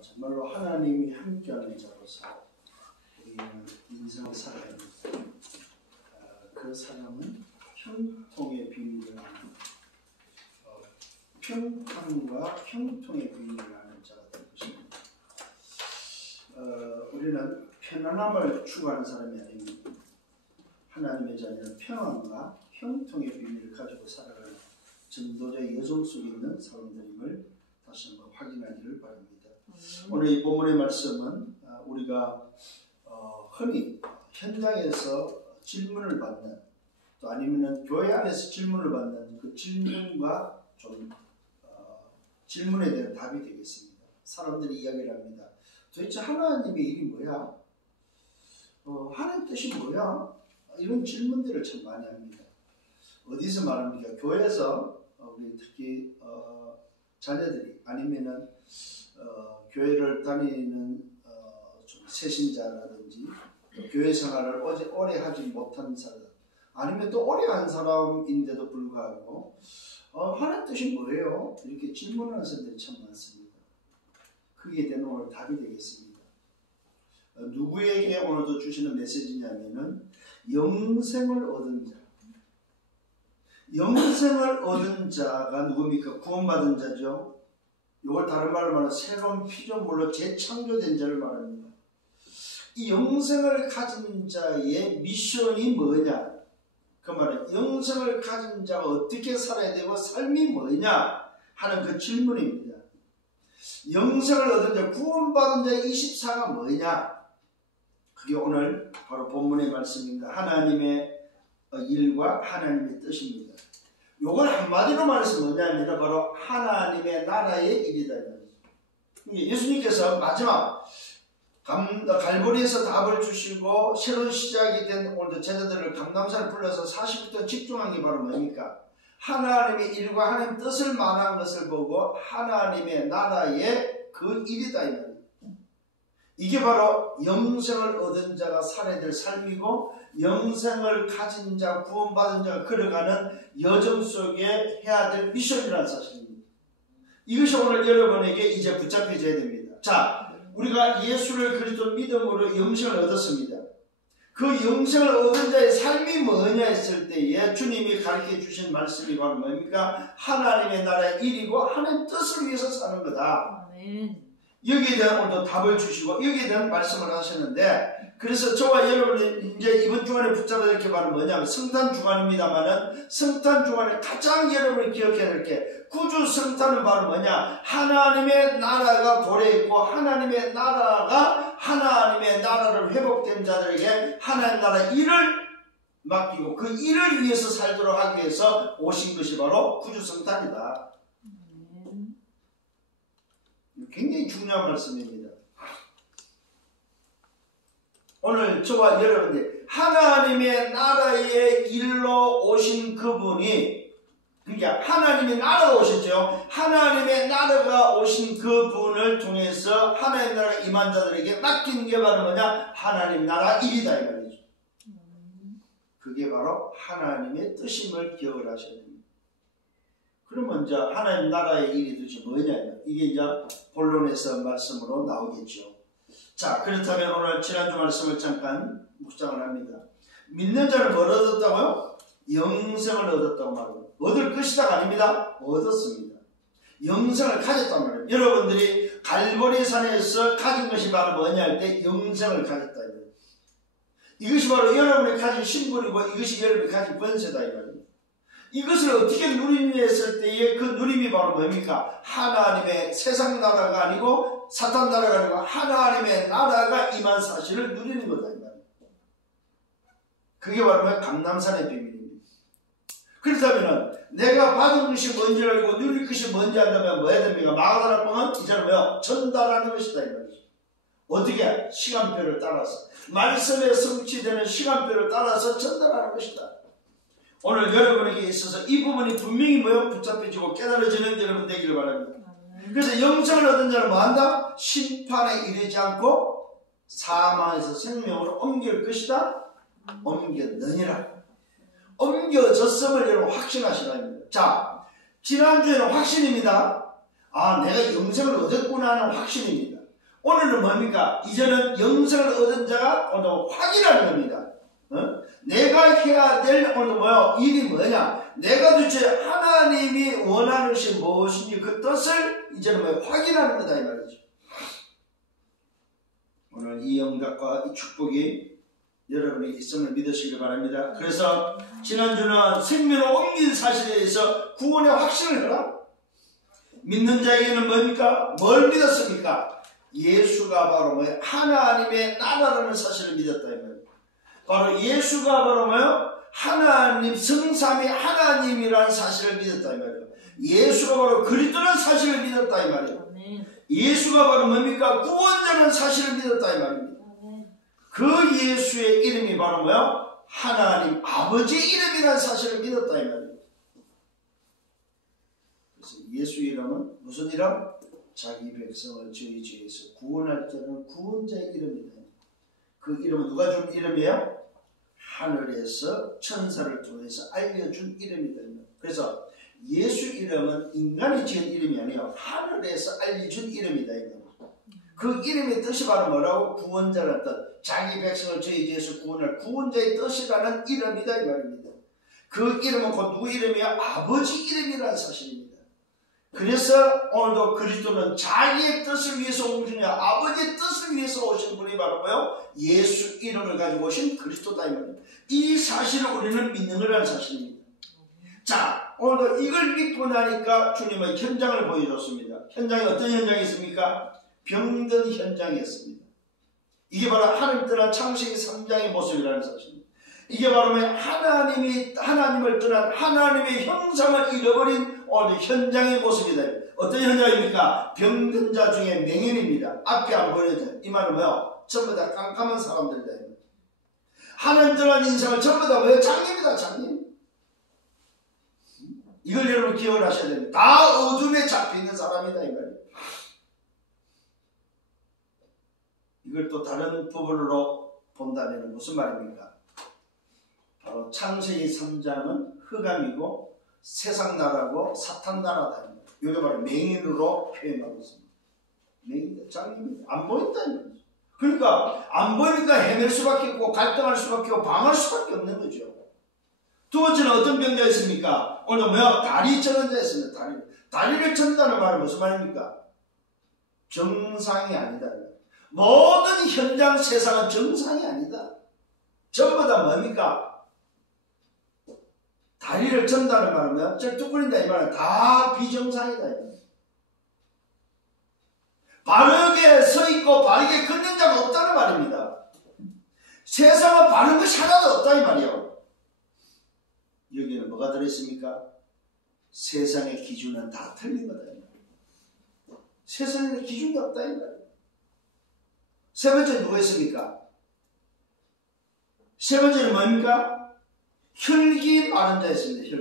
정말로 하나님이 함께하는 자로서 우리는 인생을 살아야 합니다. 그 사람은 형통의 비밀을 아는 평강과 형통의 비밀을 아는 자가 될 것입니다. 우리는 편안함을 추구하는 사람이 아닙니다. 하나님의 자녀는 평안과 형통의 비밀을 가지고 살아가는 전도자의 여정 속에 있는 사람들임을 다시 한번 확인하기를 바랍니다. 오늘 이 본문의 말씀은 우리가 흔히 현장에서 질문을 받는, 또 아니면 교회 안에서 질문을 받는 그 질문과 좀 질문에 대한 답이 되겠습니다. 사람들이 이야기를 합니다. 도대체 하나님의 일이 뭐야? 하나님 뜻이 뭐야? 이런 질문들을 참 많이 합니다. 어디서 말합니까? 교회에서 우리 특히 자녀들이 아니면은 교회를 다니는 좀 새신자라든지 교회 생활을 오래 하지 못한 사람, 아니면 또 오래 한 사람인데도 불구하고 하나님 뜻이 뭐예요? 이렇게 질문하는 사람들이 참 많습니다. 거기에 대한 오늘 답이 되겠습니다. 누구에게 오늘도 주시는 메시지냐면은 영생을 얻은 자. 영생을 얻은 자가 누굽니까? 구원받은 자죠. 이걸 다른 말로 말하면 새로운 피조물로 재창조된 자를 말합니다. 이 영생을 가진 자의 미션이 뭐냐? 그 말은 영생을 가진 자가 어떻게 살아야 되고 삶이 뭐냐 하는 그 질문입니다. 영생을 얻은 자, 구원받은 자의 24가 뭐냐? 그게 오늘 바로 본문의 말씀입니다. 하나님의 일과 하나님의 뜻입니다. 요걸 한마디로 말해서 뭐냐면 바로 하나님의 나라의 일이다. 예수님께서 마지막 갈보리에서 답을 주시고 새로운 시작이 된 오늘도 제자들을 감람산에 불러서 40일 집중한 게 바로 뭡니까? 하나님의 일과 하나님의 뜻을 말한 것을 보고 하나님의 나라의 그 일이다. 이 말이에요. 이게 바로 영생을 얻은 자가 살아야 될 삶이고, 영생을 가진 자, 구원받은 자가 걸어가는 여정 속에 해야 될 미션이라는 사실입니다. 이것이 오늘 여러분에게 이제 붙잡혀져야 됩니다. 자, 우리가 예수를 그리스도 믿음으로 영생을 얻었습니다. 그 영생을 얻은 자의 삶이 뭐냐 했을 때에 주님이 가르쳐 주신 말씀이 바로 뭡니까? 하나님의 나라의 일이고 하나님의 뜻을 위해서 사는 거다. 아멘. 여기에 대한 오늘도 답을 주시고 여기에 대한 말씀을 하시는데, 그래서 저와 여러분이 이제 이번 주간에 붙잡아야 될 게 바로 뭐냐면 성탄 주간입니다만은 성탄 주간에 가장 여러분이 기억해야 될 게 구주 성탄은 바로 뭐냐? 하나님의 나라가 도래해 있고 하나님의 나라가 하나님의 나라를 회복된 자들에게 하나님 나라 일을 맡기고 그 일을 위해서 살도록 하기 위해서 오신 것이 바로 구주 성탄이다. 굉장히 중요한 말씀입니다. 오늘 저와 여러분들 하나님의 나라의 일로 오신 그분이, 그러니까 하나님의 나라가 오셨죠. 하나님의 나라가 오신 그분을 통해서 하나님의 나라가 임한 자들에게 맡기는 게 바로 뭐냐? 하나님 나라 일이다 이 말이죠. 그게 바로 하나님의 뜻임을 기억을 하셔야 됩니다. 그러면 이제 하나님 나라의 일이 도대체 뭐냐? 이게 이제 본론에서 말씀으로 나오겠죠. 자, 그렇다면 오늘 지난주 말씀을 잠깐 묵상을 합니다. 믿는 자는 뭘 얻었다고요? 영생을 얻었다고 말합니다. 얻을 것이다가 아닙니다. 얻었습니다. 영생을 가졌단 말이에요. 여러분들이 갈보리 산에서 가진 것이 바로 뭐냐 할 때 영생을 가졌다. 이것이 바로 여러분이 가진 신분이고 이것이 여러분이 가진 권세다. 이것을 어떻게 누리냐 했을 때의 그 누림이 바로 뭡니까? 하나님의 세상 나라가 아니고 사탄 나라가 아니고 하나님의 나라가 임한 사실을 누리는 거다. 그게 바로 감람산의 비밀입니다. 그렇다면 내가 받은 것이 뭔지 알고 누릴 것이 뭔지 안다면 뭐 해야 됩니까? 마가다라 뻥은 이제는 뭐요? 전달하는 것이다. 이 말이죠. 어떻게? 시간표를 따라서. 말씀에 성취되는 시간표를 따라서 전달하는 것이다. 오늘 여러분에게 있어서 이 부분이 분명히 뭐요? 붙잡혀지고 깨달아지는 여러분 되기를 바랍니다. 그래서 영생을 얻은 자는 뭐 한다? 심판에 이르지 않고 사망에서 생명으로 옮길 것이다. 옮겼느니라. 옮겨졌음을 여러분 확신하시라 합니다. 자, 지난주에는 확신입니다. 아, 내가 영생을 얻었구나 하는 확신입니다. 오늘은 뭡니까? 이제는 영생을 얻은 자가 오늘 확인하는 겁니다. 내가 해야 될 오늘 일이 뭐냐? 내가 도대체 하나님이 원하는 것이 무엇인지 그 뜻을 이제는 확인하는 거다 이 말이죠. 오늘 이 영광과 이 축복이 여러분에게 있음을 믿으시기 바랍니다. 그래서 지난주는 생명을 옮긴 사실에 대해서 구원의 확신을 해라. 믿는 자에게는 뭡니까? 뭘 믿었습니까? 예수가 바로 하나님의 나라라는 사실을 믿었다 이 말이에요. 바로 예수가 바로 하나님 성삼위 하나님이라는 사실을 믿었다 이 말이에요. 예수가 바로 그리스도라는 사실을 믿었다 이 말이에요. 예수가 바로 뭡니까? 구원자라는 사실을 믿었다 이 말입니다. 그 예수의 이름이 바로 하나님 아버지 이름이라는 사실을 믿었다 이 말입니다. 그래서 예수 이름은 무슨 이름? 자기 백성을 저희 죄에서 구원할 자는 구원자의 이름이다. 그 이름은 누가 준 이름이에요? 하늘에서 천사를 통해서 알려준 이름이다. 그래서 예수 이름은 인간이 지은 이름이 아니에요. 하늘에서 알려준 이름이다. 그 이름의 뜻이 바로 뭐라고? 구원자라는 뜻. 자기 백성을 저희 죄에서 구원할 구원자의 뜻이라는 이름이다 이 말입니다. 그 이름은 곧 누구 이름이에요? 아버지 이름이라는 사실입니다. 그래서 오늘도 그리스도는 자기의 뜻을 위해서 오신 자, 아버지의 뜻을 위해서 오신 분이 바로 예수 이름을 가지고 오신 그리스도다 이 말입니다. 이 사실을 우리는 믿는 거라는 사실입니다. 자, 오늘도 이걸 믿고 나니까 주님은 현장을 보여줬습니다. 현장이 어떤 현장이 있습니까? 병든 현장이었습니다. 이게 바로 하나님 떠난 창세기 3장의 모습이라는 사실입니다. 이게 바로 하나님을 떠난 하나님의 형상을 잃어버린 오늘 현장의 모습이다. 어떤 현장입니까? 병든 자 중에 맹인입니다. 앞이 안 보여요. 이 말은 전부 다 깜깜한 사람들이다. 하나님 떠난 인생을 전부 다 장님이다, 장님. 이걸 여러분 기억을 하셔야 됩니다. 다 어둠에 잡혀있는 사람이다 이 말이에요. 이걸 또 다른 부분으로 본다면 무슨 말입니까? 바로 창세기 3장은 흑암이고 세상 나라고 사탄 나라다. 이게 바로 맹인으로 표현하고 있습니다. 맹인, 장님이 안 보인다. 그러니까 안 보이니까 헤맬 수밖에 없고 갈등할 수밖에 없고 방할 수밖에 없는 거죠. 두 번째는 어떤 병자였습니까? 오늘 다리 저는 자였습니다. 다리를 전다는 말은 무슨 말입니까? 정상이 아니다. 모든 현장 세상은 정상이 아니다. 전부 다 뭡니까? 다리를 전다는 말은 쩔뚝거린다 이 말은 다 비정상이다. 바르게 서 있고 바르게 걷는 자가 없다는 말입니다. 세상은 바른 것이 하나도 없다 이 말이에요. 여기는 뭐가 들어있습니까? 세상의 기준은 다 틀린 거다. 세상에 기준이 없다 이 말이에요. 세 번째는 뭐였습니까? 세 번째는 뭡니까? 혈기 많은 자였습니다.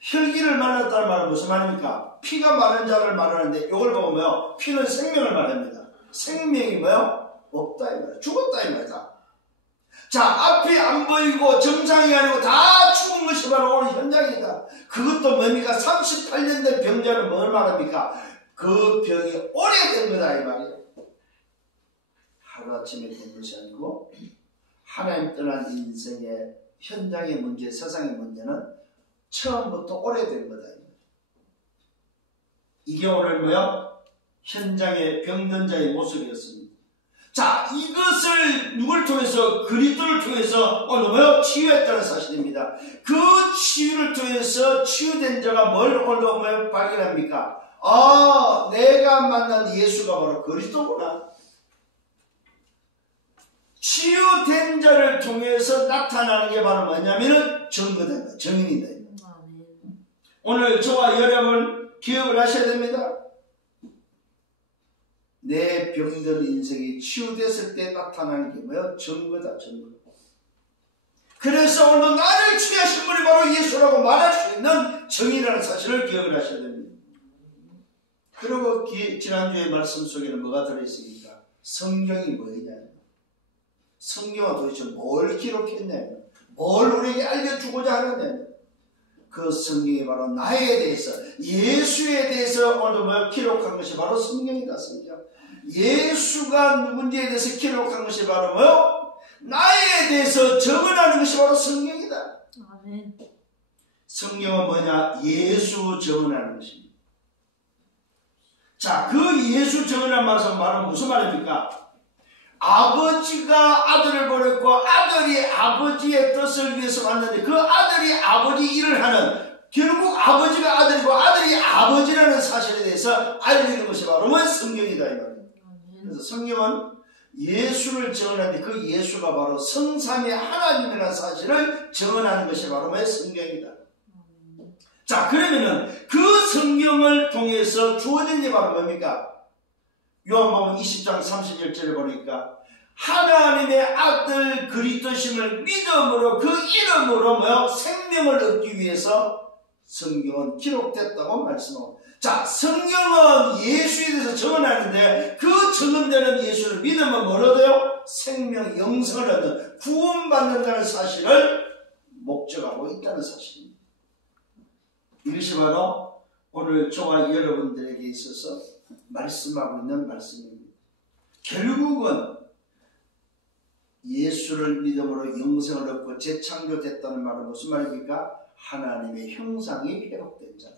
혈기를 말했다는 말은 무슨 말입니까? 피가 많은 자를 말하는데 이걸 보면 피는 생명을 말합니다. 생명이 없다 이 말이에요. 죽었다 이 말이다. 자, 앞이 안 보이고 정상이 아니고 다 죽은 것이 바로 오늘 현장이다. 그것도 뭡니까? 38년 된 병자는 뭘 말합니까? 그 병이 오래된 거다 이 말이에요. 하루아침에 된 것이 아니고 하나님 떠난 인생의 현장의 문제, 세상의 문제는 처음부터 오래된 거다. 이게 오늘 현장의 병든 자의 모습이었습니다. 자, 이것을 누굴 통해서? 그리스도를 통해서 오늘 치유했다는 사실입니다. 그 치유를 통해서 치유된 자가 뭘 오늘 발견합니까? 아, 내가 만난 예수가 바로 그리스도구나. 치유된 자를 통해서 나타나는 게 바로 뭐냐면은 증거다, 증인이다. 오늘 저와 여러분 기억을 하셔야 됩니다. 내 병든 인생이 치유됐을 때 나타나는 게 뭐야? 증거다, 증거. 그래서 오늘 나를 치유하신 분이 바로 예수라고 말할 수 있는 증인이라는 사실을 기억을 하셔야 됩니다. 그리고 지난주의 말씀 속에는 뭐가 들어있습니까? 성경이 뭐냐? 성경은 도대체 뭘 기록했냐면, 뭘 우리에게 알려주고자 하느냐? 그 성경이 바로 나에 대해서, 예수에 대해서 오늘 뭐 기록한 것이 바로 성경이다. 성경. 예수가 누군지에 대해서 기록한 것이 바로 뭐요? 나에 대해서 적어나는 것이 바로 성경이다. 아멘. 성경은 뭐냐? 예수 적어나는 것입니다. 자, 그 예수 적어나는 말은 무슨 말입니까? 아버지가 아들을 보냈고 아들이 아버지의 뜻을 위해서 왔는데 그 아들이 아버지 일을 하는, 결국 아버지가 아들이고 아들이 아버지라는 사실에 대해서 알리는 것이 바로 성경이다 이 말이에요. 그래서 성경은 예수를 증언하는데 그 예수가 바로 성삼위 하나님이라는 사실을 증언하는 것이 바로 성경이다. 자, 그러면은 그 성경을 통해서 주어진 게 바로 뭡니까? 요한복음 20장 31절에 보니까 하나님의 아들 그리스도심을 믿음으로 그 이름으로 생명을 얻기 위해서 성경은 기록됐다고 말씀하고, 자, 성경은 예수에 대해서 적어놨는데 그 적은되는 예수를 믿으면 뭐로 돼요? 생명, 영생을 얻는, 구원받는다는 사실을 목적하고 있다는 사실입니다. 이것이 바로 오늘 저와 여러분들에게 있어서 말씀하고 있는 말씀입니다. 결국은 예수를 믿음으로 영생을 얻고 재창조됐다는 말은 무슨 말입니까? 하나님의 형상이 회복된 자다.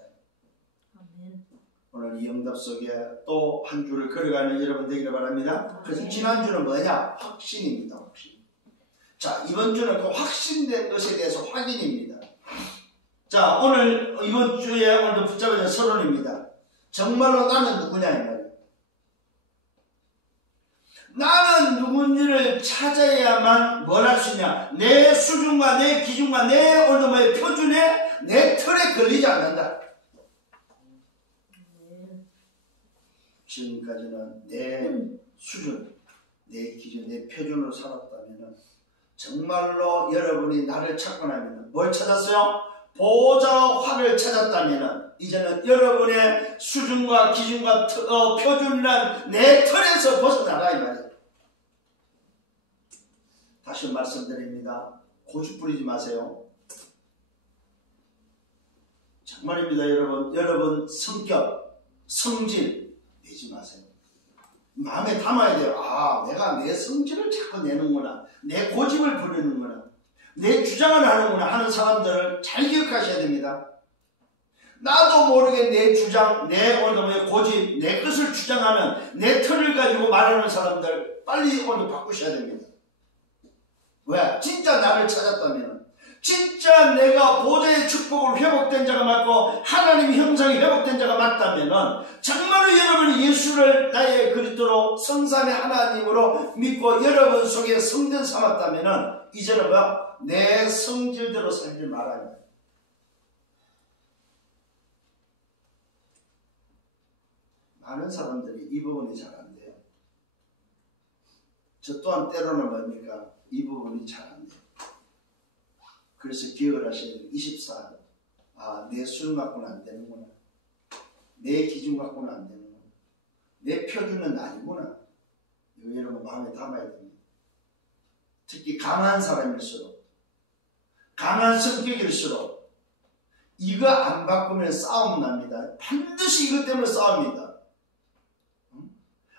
아멘. 오늘 이 응답 속에 또 한 주를 걸어가는 여러분 되기를 바랍니다. 그래서 지난주는 뭐냐? 확신입니다. 확신. 자, 이번 주는 그 확신된 것에 대해서 확인입니다. 자, 오늘 이번 주에 오늘 붙잡은 서론입니다. 정말로 나는 누구냐 이 말이에요. 나는 누군지를 찾아야만 뭘 할 수 있냐? 내 수준과 내 기준과 내 오늘의 표준에 내 틀에 걸리지 않는다. 지금까지는 내 수준, 내 기준, 내 표준으로 살았다면 정말로 여러분이 나를 찾고 나면 뭘 찾았어요? 보좌화를 찾았다면 이제는 여러분의 수준과 기준과 표준이란 내 틀에서 벗어나라 이 말이에요. 다시 말씀드립니다. 고집 부리지 마세요. 정말입니다. 여러분 성격, 성질 내지 마세요. 마음에 담아야 돼요. 아, 내가 내 성질을 자꾸 내는구나, 내 고집을 부리는구나, 내 주장을 하는구나 하는 사람들을 잘 기억하셔야 됩니다. 나도 모르게 내 주장, 내 오늘 고집, 내 것을 주장하는 내 틀을 가지고 말하는 사람들 빨리 오늘 바꾸셔야 됩니다. 왜? 진짜 나를 찾았다면, 진짜 내가 보좌의 축복을 회복된 자가 맞고 하나님의 형상이 회복된 자가 맞다면 정말로 여러분이 예수를 나의 그리스도로 성삼의 하나님으로 믿고 여러분 속에 성전 삼았다면 이제는 내 성질대로 살지 말아야 돼. 많은 사람들이 이 부분이 잘 안 돼요. 저 또한 때로는 뭡니까? 이 부분이 잘 안 돼요. 그래서 기억을 하셔야 돼요. 24. 아, 내 수준 갖고는 안 되는구나. 내 기준 갖고는 안 되는구나. 내 표준은 아니구나. 이거 여러분 마음에 담아야 됩니다. 특히 강한 사람일수록, 강한 성격일수록 이거 안 바꾸면 싸움 납니다. 반드시 이것 때문에 싸웁니다.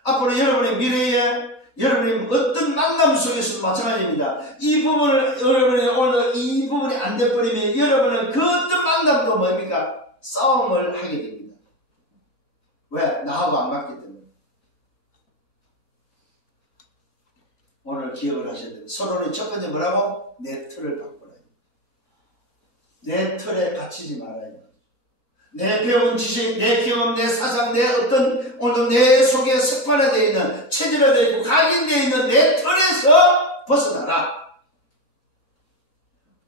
앞으로 여러분의 미래에 여러분이 어떤 만남 속에서도 마찬가지입니다. 이 부분을 여러분이 오늘 이 부분이 안 돼버리면 여러분은 그 어떤 만남도 뭡니까? 싸움을 하게 됩니다. 왜? 나하고 안 맞기 때문에. 오늘 기억을 하셔야 돼요. 서론의 첫 번째 뭐라고? 내 틀을 바꾸라. 내 틀에 갇히지 말아야 돼요. 내 배운 지식, 내 경험, 내 사상, 내 어떤 오늘 내 속에 습관화되어 있는, 체질화되어 있고 각인되어 있는 내 틀에서 벗어나라.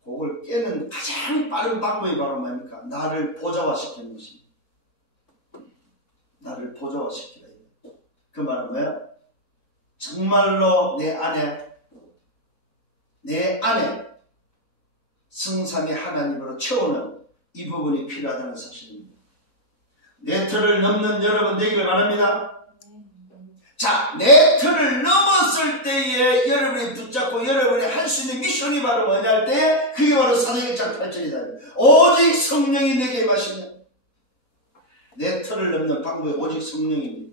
그걸 깨는 가장 빠른 방법이 바로 뭡니까? 나를 보좌화시키는 것입니다. 나를 보좌화시키라. 그 말은 뭐야? 정말로 내 안에 성삼위 하나님으로 채우는 이 부분이 필요하다는 사실입니다. 내 틀을 넘는 여러분 되기를 바랍니다. 자, 내 틀을 넘었을 그럴 때에 여러분이 붙잡고 여러분이 할 수 있는 미션이 바로 뭐냐 할 때에 그게 바로 사도행전 8절이다. 오직 성령이 내게 임하시면 내 틀을 넘는 방법이 오직 성령입니다.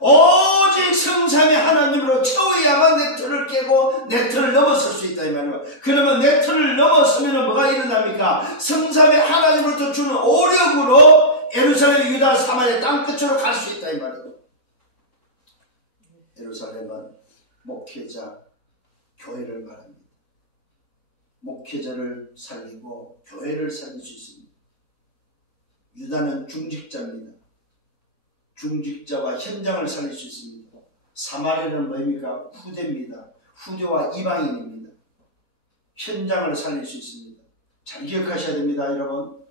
오직 성삼위 하나님으로 채워야만 내 틀을 깨고 내 틀을 넘어설 수 있다 이 말이에요. 그러면 내 틀을 넘어서면 뭐가 일어납니까? 성삼위 하나님으로부터 주는 오력으로 예루살렘, 유다, 사마리아 땅끝으로 갈 수 있다 이 말이에요. 예루살렘은 목회자, 교회를 말합니다. 목회자를 살리고 교회를 살릴 수 있습니다. 유다는 중직자입니다. 중직자와 현장을 살릴 수 있습니다. 사마리아는 뭐입니까? 후대입니다. 후대와 이방인입니다. 현장을 살릴 수 있습니다. 잘 기억하셔야 됩니다, 여러분.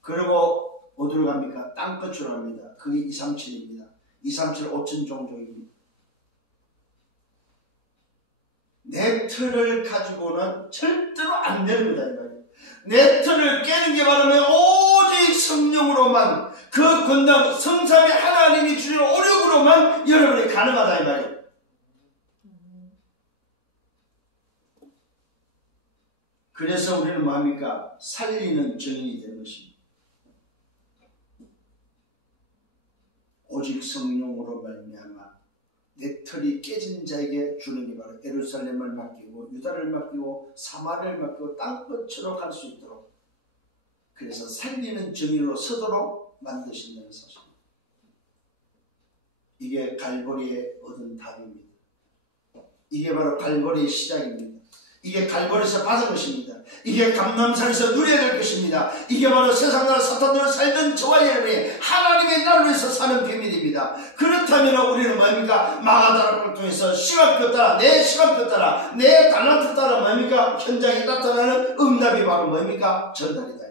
그리고 어디로 갑니까? 땅끝으로 갑니다. 그게 237입니다. 237 5천 종족입니다. 내 틀을 가지고는 절대로 안 되는 거다 이 말이에요. 내 틀을 깨는 게 바로 오직 성령으로만 그 권능 성삼위 하나님이 주시는 오력으로만 여러분이 가능하다 이 말이에요. 그래서 우리는 뭐합니까? 살리는 증인이 되는 것입니다. 오직 성령으로 말미암아 내 틀이 깨진 자에게 주는 게 바로 예루살렘을 맡기고 유다를 맡기고 사마리아를 맡기고 땅끝으로 갈 수 있도록 그래서 살리는 증인으로 서도록 만드신다는 사실입니다. 이게 갈보리에 얻은 답입니다. 이게 바로 갈보리의 시작입니다. 이게 갈보리에서 받은 것입니다. 이게 감람산에서 누려야 될 것입니다. 이게 바로 세상 나라 사탄으로 살던 저와 여러분이 하나님의 나라를 위해서 사는 비밀입니다. 그렇다면 우리는 뭡니까? 마가다락을 통해서 시간표 따라 내 시간표 따라 내 달란트 따라 뭡니까? 현장에 나타나는 응답이 바로 뭡니까? 전달이다.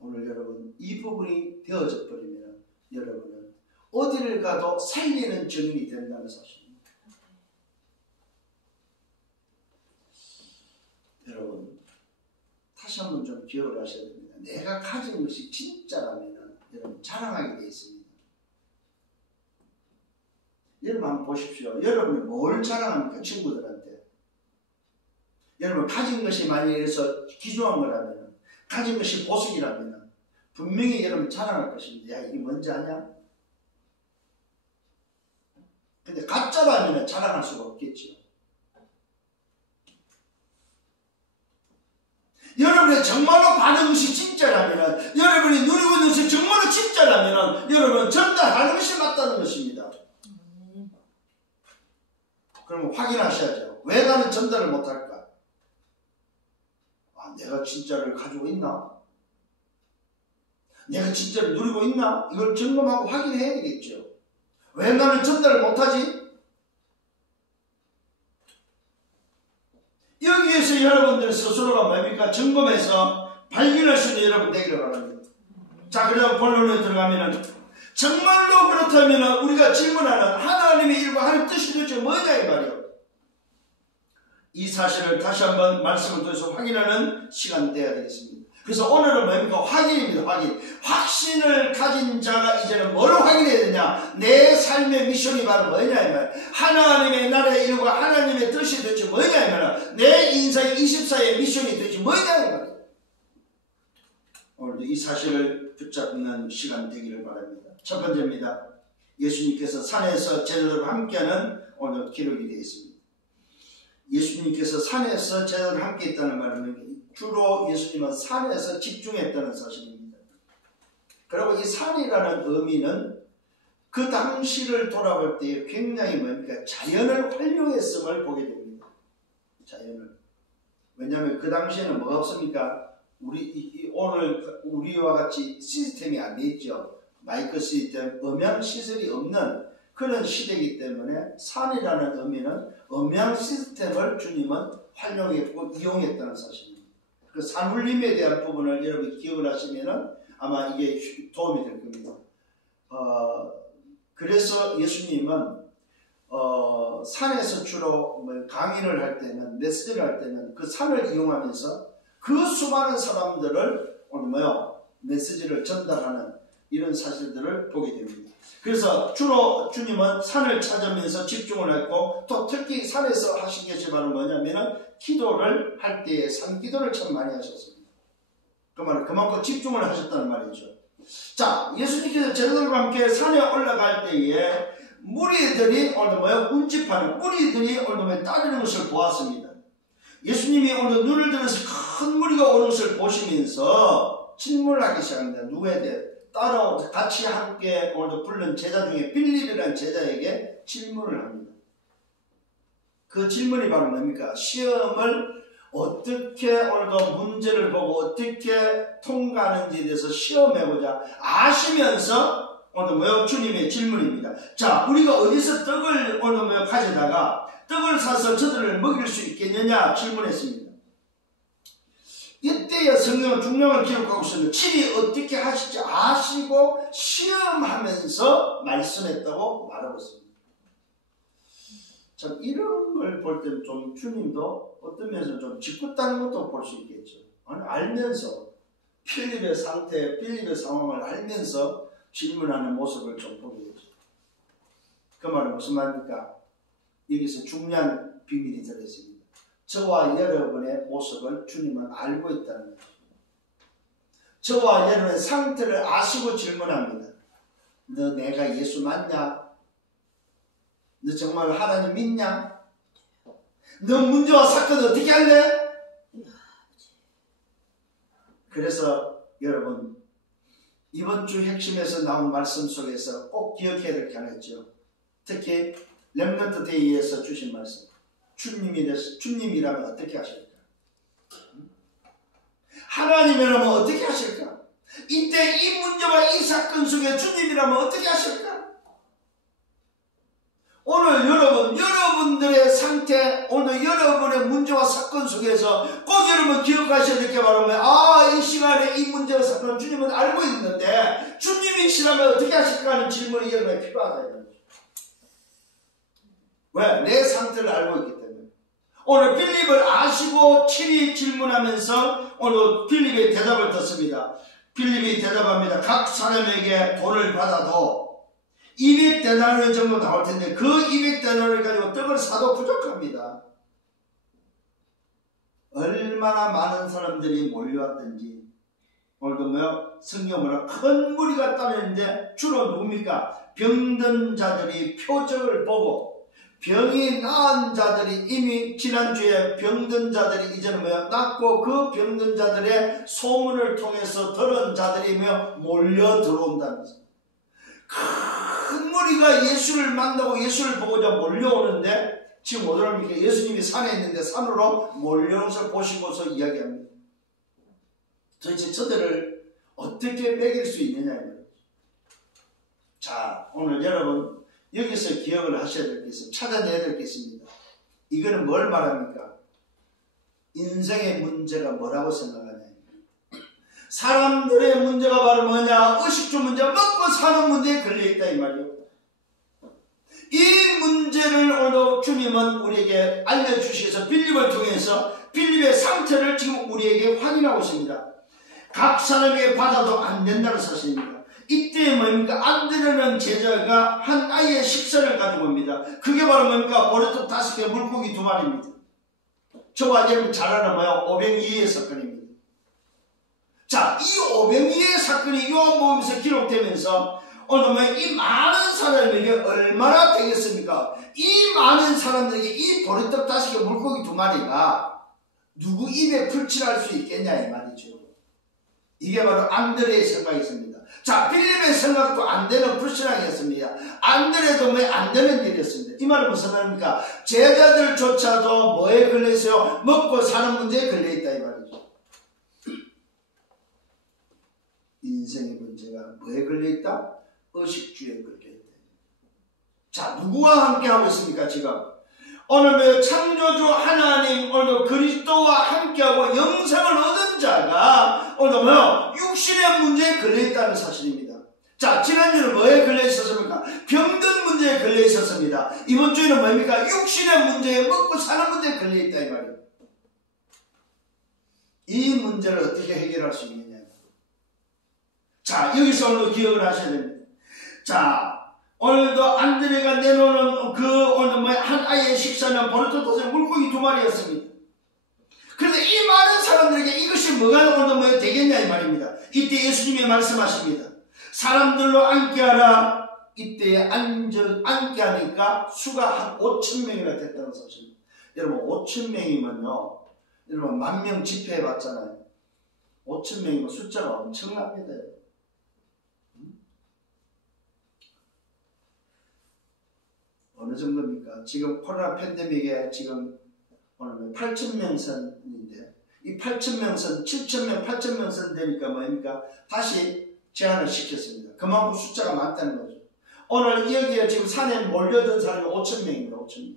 오늘 여러분 이 부분이 되어져 버리면 여러분은 어디를 가도 살리는 증인이 된다는 사실입니다. 여러분 다시 한번 좀 기억을 하셔야 됩니다. 내가 가진 것이 진짜라면 여러분 자랑하게 되어 있습니다. 여러분 한번 보십시오. 여러분이 뭘 자랑합니까? 친구들한테. 여러분 가진 것이 만약에 이래서 귀중한 거라면 가진 것이 보석이라면 분명히 여러분 자랑할 것입니다. 야 이게 뭔지 아냐? 근데 가짜라면 자랑할 수가 없겠죠. 여러분의 정말로 받은 것이 진짜라면 여러분이 누리고 있는 것이 정말로 진짜라면 여러분 전달하는 것이 맞다는 것입니다. 그러면 확인하셔야죠. 왜 나는 전달을 못할까? 아, 내가 진짜를 가지고 있나? 내가 진짜를 누리고 있나? 이걸 점검하고 확인해야 되겠죠. 왜 나는 전달을 못하지? 여기에서 여러분들 스스로가 뭡니까? 점검해서 발견할 수 있는 여러분 되기를 바랍니다. 자, 그럼 본론에 들어가면은 정말로 그렇다면 우리가 질문하는 하나님의 일과 하나님의 뜻이 도대체 뭐냐 이 말이에요. 이 사실을 다시 한번 말씀을 통해서 확인하는 시간 되어야 되겠습니다. 그래서 오늘은 뭡니까? 확인입니다. 확인. 확신을 가진 자가 이제는 뭘 확인해야 되냐? 내 삶의 미션이 바로 뭐냐 이 말. 하나님의 나라의 일과 하나님의 뜻이 도대체 뭐냐 이 말. 내 인생의 24의 미션이 도대체 뭐냐 이 말. 오늘도 이 사실을 붙잡는 시간 되기를 바랍니다. 첫 번째입니다. 예수님께서 산에서 제자들과 함께하는 오늘 기록이 되어 있습니다. 예수님께서 산에서 제자들과 함께 있다는 말은 주로 예수님은 산에서 집중했다는 사실입니다. 그리고 이 산이라는 의미는 그 당시를 돌아볼 때 굉장히 뭡니까? 자연을 활용했음을 보게 됩니다. 자연을. 왜냐하면 그 당시에는 뭐가 없습니까? 오늘 우리와 같이 시스템이 안 돼 있죠. 마이크 시스템, 음향 시설이 없는 그런 시대이기 때문에 산이라는 의미는 음향 시스템을 주님은 활용했고 이용했다는 사실입니다. 그 산울림에 대한 부분을 여러분이 기억을 하시면은 아마 이게 도움이 될 겁니다. 그래서 예수님은 산에서 주로 강의를 할 때는 메시지를 할 때는 그 산을 이용하면서 그 수많은 사람들을 오늘 메시지를 전달하는 이런 사실들을 보게 됩니다. 그래서 주로 주님은 산을 찾으면서 집중을 했고, 또 특히 산에서 하신 것이 바로 뭐냐면은 기도를 할 때에 산기도를 참 많이 하셨습니다. 그 말은 그만큼 집중을 하셨다는 말이죠. 자, 예수님께서 제자들과 함께 산에 올라갈 때에 무리들이 오늘 운집하는 무리들이 오늘 따르는 것을 보았습니다. 예수님이 오늘 눈을 들어서 큰 무리가 오는 것을 보시면서 질문을 하기 시작합니다. 누구에 대해? 따라 같이 함께 오늘 부른 제자 중에 빌립이라는 제자에게 질문을 합니다. 그 질문이 바로 뭡니까? 시험을 어떻게 오늘도 문제를 보고 어떻게 통과하는지에 대해서 시험해보자 아시면서 오늘 주님의 질문입니다. 자, 우리가 어디서 떡을 오늘 가져다가 떡을 사서 저들을 먹일 수 있겠느냐 질문했습니다. 이때의 성경은 중요한 기록하고 있습니다. 친히 어떻게 하실지 아시고 시험하면서 말씀했다고 말하고 있습니다. 참 이런 걸 볼 때는 좀 주님도 어떤 면에서 좀 짓궂다는 것도 볼 수 있겠죠. 아니, 알면서 필립의 상태, 필립의 상황을 알면서 질문하는 모습을 좀 보게 되죠. 그 말은 무슨 말입니까? 여기서 중요한 비밀이 들어있습니다. 저와 여러분의 모습을 주님은 알고 있다는 거죠. 저와 여러분의 상태를 아시고 질문합니다. 너 내가 예수 맞냐? 너 정말 하나님 믿냐? 너 문제와 사건 어떻게 할래? 그래서 여러분 이번 주 핵심에서 나온 말씀 속에서 꼭 기억해야 될 게 하나 있죠. 특히 렘넌트 데이에서 주신 말씀. 주님이라면 어떻게 하실까? 하나님이라면 어떻게 하실까? 이때 이 문제와 이 사건 속에 주님이라면 어떻게 하실까? 오늘 여러분들의 상태, 오늘 여러분의 문제와 사건 속에서 꼭 여러분 기억하셔야 될 게 바로 이 시간에 이 문제와 사건을 주님은 알고 있는데 주님이시라면 어떻게 하실까 하는 질문이 여러분에 필요하다. 왜? 내 상태를 알고 있기 때문에. 오늘 필립을 아시고 친히 질문하면서 오늘 필립의 대답을 듣습니다. 필립이 대답합니다. 각 사람에게 돈을 받아도 200데나리 정도 나올 텐데 그 200데나리를 가지고 떡을 사도 부족합니다. 얼마나 많은 사람들이 몰려왔든지 오늘도 성경으로 큰 무리가 따르는데 주로 누굽니까? 병든 자들이 표적을 보고 병이 나은 자들이 이미 지난주에 병든 자들이 이제는 낫고 그 병든 자들의 소문을 통해서 들은 자들이 몰려 들어온다면서 큰 무리가 예수를 만나고 예수를 보고자 몰려오는데 지금 어떡합니까? 예수님이 산에 있는데 산으로 몰려오는 것을 보시고서 이야기합니다. 도대체 저들을 어떻게 먹일 수 있느냐. 자, 오늘 여러분 여기서 기억을 하셔야 될 게 있습니다. 찾아내야 될 게 있습니다. 이거는 뭘 말합니까? 인생의 문제가 뭐라고 생각하냐. 사람들의 문제가 바로 뭐냐? 의식주 문제, 먹고 사는 문제에 걸려있다 이 말이에요. 이 문제를 오늘 주님은 우리에게 알려주셔서 빌립을 통해서 빌립의 상태를 지금 우리에게 확인하고 있습니다. 각 사람에게 받아도 안 된다는 사실입니다. 이때 뭡니까? 안드레라는 제자가 한 아이의 식사를 가지고 옵니다. 그게 바로 뭡니까? 보리떡 5개, 물고기 2마리입니다. 저와 여러분 잘 아는 오병이의 사건입니다. 자, 이 오병이의 사건이 요한복음에서 기록되면서 오늘 이 많은 사람에게 얼마나 되겠습니까? 이 많은 사람들에게 이 보리떡 5개, 물고기 2마리가 누구 입에 풀칠할 수 있겠냐 이 말이죠. 이게 바로 안드레의 생각이었습니다. 자, 빌립의 생각도 안 되는 불신앙이었습니다. 안드레도 안 되는 일이었습니다. 이 말은 무슨 말입니까? 제자들조차도 뭐에 걸려있어요? 먹고 사는 문제에 걸려있다 이 말이죠. 인생의 문제가 뭐에 걸려있다? 의식주에 걸려있다. 자, 누구와 함께 하고 있습니까 지금? 오늘 창조주 하나님 오늘 그리스도와 함께하고 영생을 얻은 자가 오늘 육신의 문제에 걸려있다는 사실입니다. 자, 지난주는 뭐에 걸려있었습니까? 병든 문제에 걸려있었습니다. 이번 주에는 뭡니까? 육신의 문제에 먹고 사는 문제에 걸려있다 이 말이에요. 이 문제를 어떻게 해결할 수 있느냐. 자, 여기서 오늘도 기억을 하셔야 됩니다. 자, 오늘도 안드레가 내놓는 오늘 한 아이의 식사는 보르토토스의 물고기 2마리였습니다. 그런데 이 많은 사람들에게 이것이 뭐가 오늘 되겠냐 이 말입니다. 이때 예수님이 말씀하십니다. 사람들로 앉게 하라. 이때에 앉게 하니까 수가 한 5,000명이나 됐다는 사실입니다. 여러분 5,000명이면요. 여러분 10,000명 집회해 봤잖아요. 5,000명이면 숫자가 엄청납니다. 어느 정도입니까? 지금 코로나 팬데믹에 지금 오늘 8,000명 선인데 이 8,000명 선, 7,000명, 8,000명 선 되니까 뭐입니까? 다시 제한을 시켰습니다. 그만큼 숫자가 많다는 거죠. 오늘 여기에 지금 산에 몰려든 사람이 5,000명입니다. 5,000명.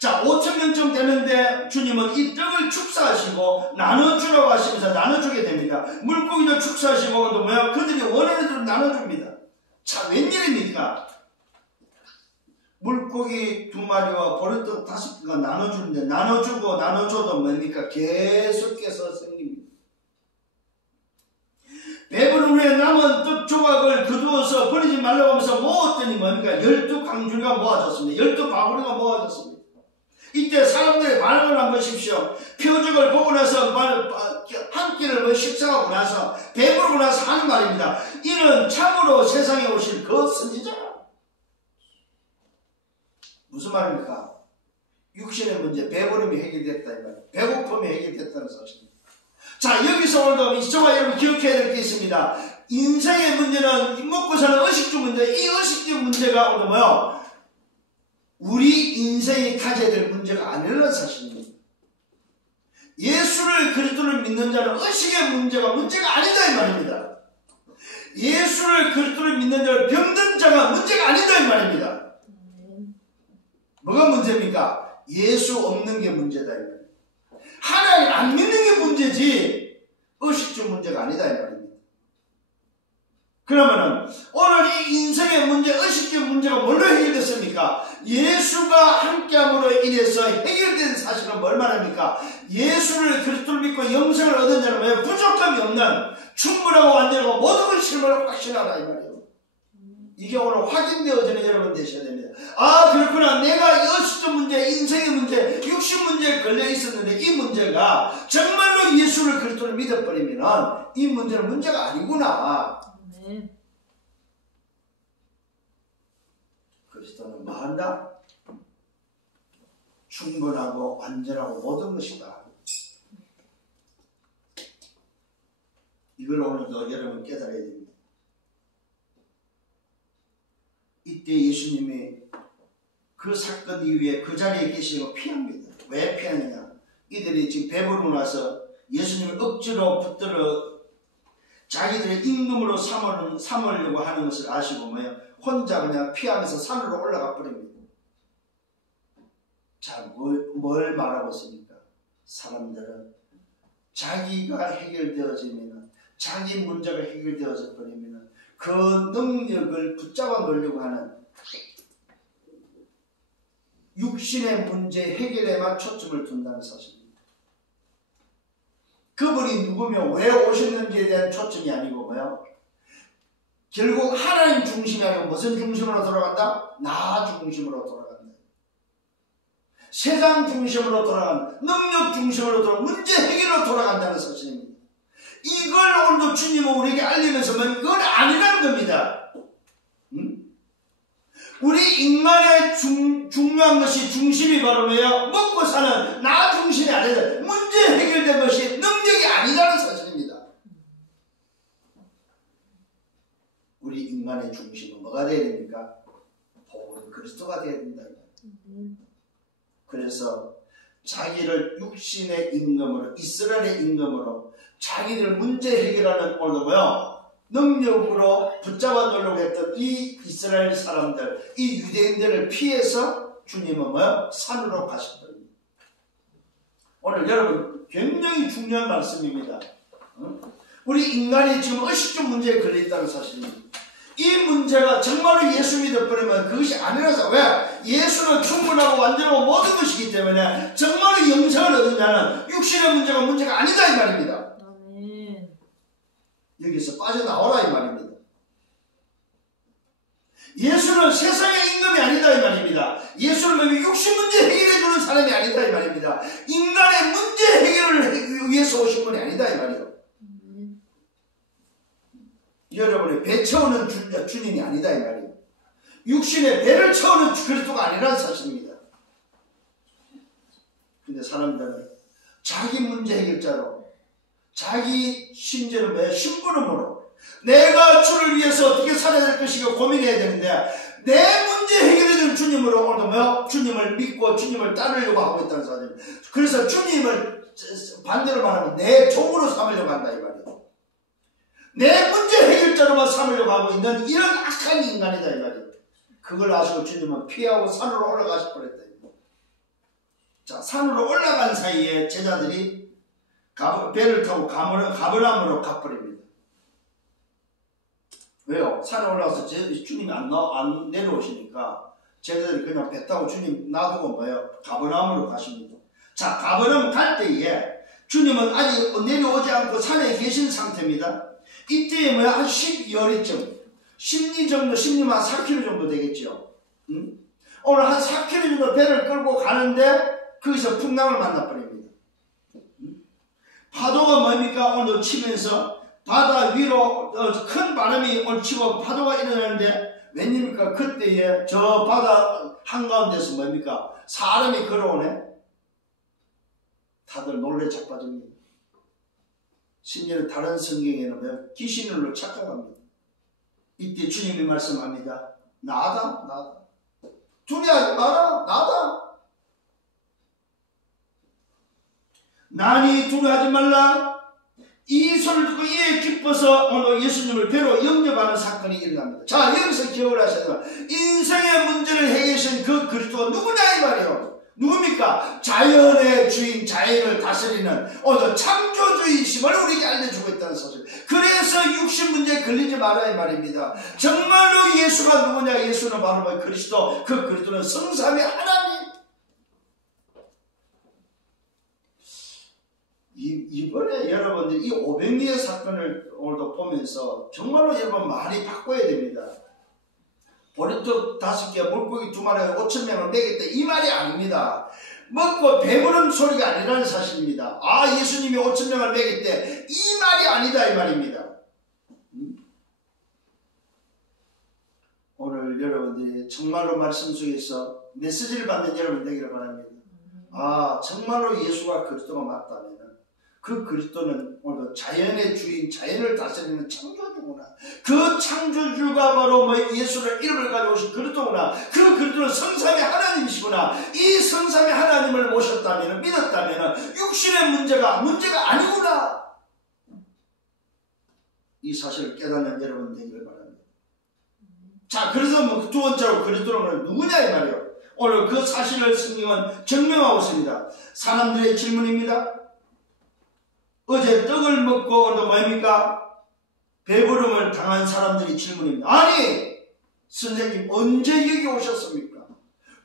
자, 5,000명쯤 되는데 주님은 이 떡을 축사하시고 나눠주라고 하시면서 나눠주게 됩니다. 물고기도 축사하시고 또 뭐야? 그들이 원하는 대로 나눠줍니다. 자, 웬일입니까? 물고기 2마리와 보리떡 5개가 나눠주는데 나눠주고 나눠줘도 뭡니까? 계속해서 생깁니다. 배부른 후에 남은 떡 조각을 거두어서 버리지 말라고 하면서 모았더니 뭡니까? 12강줄기가 모아졌습니다. 12바구니가 모아졌습니다. 이때 사람들의 반응을 한번 보십시오. 표적을 보고 나서 한 끼를 식사하고 나서 배부르고 나서 하는 말입니다. 이는 참으로 세상에 오실 그 선지자라. 무슨 말입니까? 육신의 문제, 배부름이 해결됐다 이 말이에요. 배고픔이 해결됐다는 사실입니다. 자, 여기서 오늘도 저와 여러분 기억해야 될 게 있습니다. 인생의 문제는 먹고 사는 의식주 문제, 이 의식주 문제가 오늘 뭐요? 우리 인생이 가져야 될 문제가 아니라는 사실입니다. 예수를 그리스도를 믿는 자는 의식의 문제가 아니다 이 말입니다. 예수를 그리스도를 믿는 자는 병든 자가 문제가 아니다 이 말입니다. 뭐가 문제입니까? 예수 없는 게 문제다 이 말입니다. 하나님 안 믿는 게 문제지 의식주 문제가 아니다 이 말입니다. 그러면은 오늘 이 인생의 문제, 의식적 문제가 뭘로 해결됐습니까? 예수가 함께함으로 인해서 해결된 사실은 뭘 말합니까? 예수를 그리스도를 믿고 영생을 얻은 자는 왜 부족함이 없는 충분하고 완전하고 모든 걸 실물로 확신하라 이 말이에요. 이게 오늘 확인되어지는 여러분 되셔야 됩니다. 아, 그렇구나. 내가 의식적 문제, 인생의 문제, 육신 문제에 걸려 있었는데 이 문제가 정말로 예수를 그리스도를 믿어버리면 이 문제는 문제가 아니구나. 그리스도는 뭐 한다? 충분하고 완전하고 모든 것이다. 이걸 오늘도 여러분 깨달아야 됩니다. 이때 예수님이 그 사건 이후에 그 자리에 계시고 피합니다. 왜 피하느냐? 이들이 지금 배부르고 나서 예수님을 억지로 붙들어 자기들의 임금으로 삼으려고 하는 것을 아시고 뭐예요? 혼자 그냥 피하면서 산으로 올라가 버립니다. 자, 뭘 말하고 있습니까? 사람들은 자기가 해결되어지면, 자기 문제가 해결되어져 버리면 그 능력을 붙잡아 놓으려고 하는 육신의 문제 해결에만 초점을 둔다는 사실입니다. 그분이 누구며 왜 오셨는지에 대한 초점이 아니고 뭐요? 결국 하나님 중심이 아니고 무슨 중심으로 돌아간다? 나 중심으로 돌아간다. 세상 중심으로 돌아간다. 능력 중심으로 돌아간다. 문제 해결로 돌아간다는 사실입니다. 이걸 오늘도 주님은 우리에게 알리면서 그건 아니라는 겁니다. 우리 인간의 중요한 것이 중심이 바로 뭐예요? 먹고 사는 나 중심이 아니다. 문제 해결된 것이 능력이 아니라는 사실입니다. 우리 인간의 중심은 뭐가 되어야 됩니까? 복음 그리스도가 되어야 된다. 그래서 자기를 육신의 임금으로, 이스라엘의 임금으로 자기들 문제 해결하는 오늘도 뭐요? 능력으로 붙잡아 놓으려고 했던 이 이스라엘 사람들, 이 유대인들을 피해서 주님은 뭐요? 산으로 가셨거든요. 오늘 여러분 굉장히 중요한 말씀입니다. 우리 인간이 지금 의식적 문제에 걸려있다는 사실입니다. 이 문제가 정말로 예수 믿어버리면 그것이 아니라서, 왜? 예수는 충분하고 완전하고 모든 것이기 때문에 정말로 영생을 얻은 자는 육신의 문제가 아니다 이 말입니다. 여기서 빠져나오라 이 말입니다. 예수는 세상의 임금이 아니다 이 말입니다. 예수는 육신 문제 해결해주는 사람이 아니다 이 말입니다. 인간의 문제 해결을 위해서 오신 분이 아니다 이 말이에요. 여러분의 배 채우는 주님이 아니다 이 말이에요. 육신의 배를 채우는 그리스도가 아니라는 사실입니다. 근데 사람들은 자기 문제 해결자로, 자기 심지어는 심부름으로 내가 주를 위해서 어떻게 살아야 될 것인가 고민해야 되는데, 내 문제 해결해주는 주님으로 오늘도 주님을 믿고 주님을 따르려고 하고 있다는 사실. 그래서 주님을 반대로 말하면 내 종으로 삼으려고 한다 이 말이에요. 내 문제 해결자로만 삼으려고 하고 있는 이런 악한 인간이다 이 말이에요. 그걸 아시고 주님은 피하고 산으로 올라가실 뻔했다. 자, 산으로 올라간 사이에 제자들이 배를 타고 가버나움으로 가버립니다. 왜요? 산에 올라가서 주님이 안 내려오시니까 제자들이 그냥 배 타고 주님 놔두고 가버나움으로 가십니다. 자, 가버나움 갈 때에 주님은 아직 내려오지 않고 산에 계신 상태입니다. 이때에 한 12월이쯤, 10리 한 4km 정도 되겠죠. 오늘 한 4km 정도 배를 끌고 가는데 거기서 풍랑을 만나버립니다. 파도가 뭡니까? 오늘 치면서 바다 위로 큰 바람이 얹히고 파도가 일어나는데 웬일입니까? 그때에 저 바다 한가운데서 뭡니까? 사람이 걸어오네. 다들 놀래 자빠집니다. 심지어 다른 성경에는 귀신으로 착각합니다. 이때 주님이 말씀합니다. 나다. 두려워하지 마라. 나다. 나니 두려워하지 말라. 이 소리를 듣고 이에 기뻐서 오늘 예수님을 배로 영접하는 사건이 일어납니다. 자, 여기서 기억을 하셔야 돼요. 인생의 문제를 해결하신 그 그리스도가 누구냐 이 말이에요. 누굽니까? 자연의 주인, 자연을 다스리는 오늘 창조주의심을 우리에게 알려주고 있다는 사실. 그래서 육신 문제에 걸리지 마라 이 말입니다. 정말로 예수가 누구냐? 예수는 바로 그리스도. 그 그리스도는 성삼위 하나님. 이번에 여러분들 이 500리의 사건을 오늘도 보면서 정말로 여러분 많이 바꿔야 됩니다. 보리떡 5개, 물고기 2마리에 5,000명을 먹였다 이 말이 아닙니다. 먹고 배부른 소리가 아니라는 사실입니다. 아, 예수님이 5,000명을 먹였대 이 말이 아니다 이 말입니다. 오늘 여러분들이 정말로 말씀 속에서 메시지를 받는 여러분 되기를 바랍니다. 아, 정말로 예수가 그리스도가 맞다면 그 그리스도는 오늘 자연의 주인, 자연을 다스리는 창조주구나. 그 창조주가 바로 예수를 이름을 가져오신 그리스도구나. 그 그리스도는 성삼위 하나님이시구나. 이 성삼위 하나님을 모셨다면, 믿었다면 육신의 문제가 아니구나. 이 사실을 깨닫는 여러분 되기를 바랍니다. 자, 그래서 두 번째로 그리스도는 누구냐 이 말이에요. 오늘 그 사실을 성경은 증명하고 있습니다. 사람들의 질문입니다. 어제 떡을 먹고 오늘 뭡니까? 배부름을 당한 사람들이 질문입니다. 아니, 선생님 언제 여기 오셨습니까?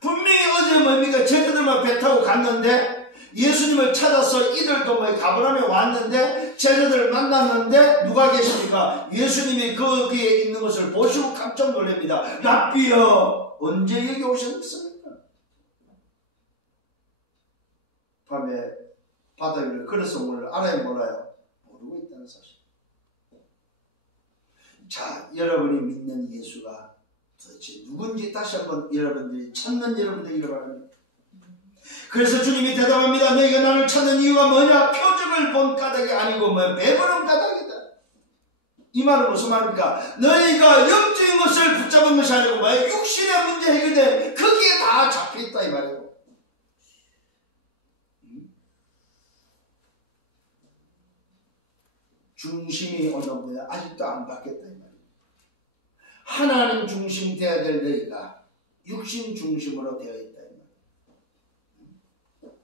분명히 어제 뭡니까? 제자들만 배 타고 갔는데 예수님을 찾아서 이들도 가버나움에 왔는데 제자들을 만났는데 누가 계십니까? 예수님이 거기에 있는 것을 보시고 깜짝 놀랍니다. 랍비여, 언제 여기 오셨습니까? 밤에 바다 위를 걸어서 오늘 알아요 몰라요? 모르고 있다는 사실. 자, 여러분이 믿는 예수가 도대체 누군지 다시 한번 여러분들이 찾는 여러분 되기를 바랍니다. 그래서 주님이 대답합니다. 너희가 나를 찾는 이유가 뭐냐? 표적을 본 까닭이 아니고 배부른 까닭이다. 이 말은 무슨 말입니까? 너희가 영적인 것을 붙잡은 것이 아니고 육신의 문제 해결돼 거기에 다 잡혀있다 이 말이에요. 중심이 오늘 아직도 안 바뀌었다 이 말이에요. 하나님 중심 되어야 될 너희가 육신 중심으로 되어 있다 이 말이에요.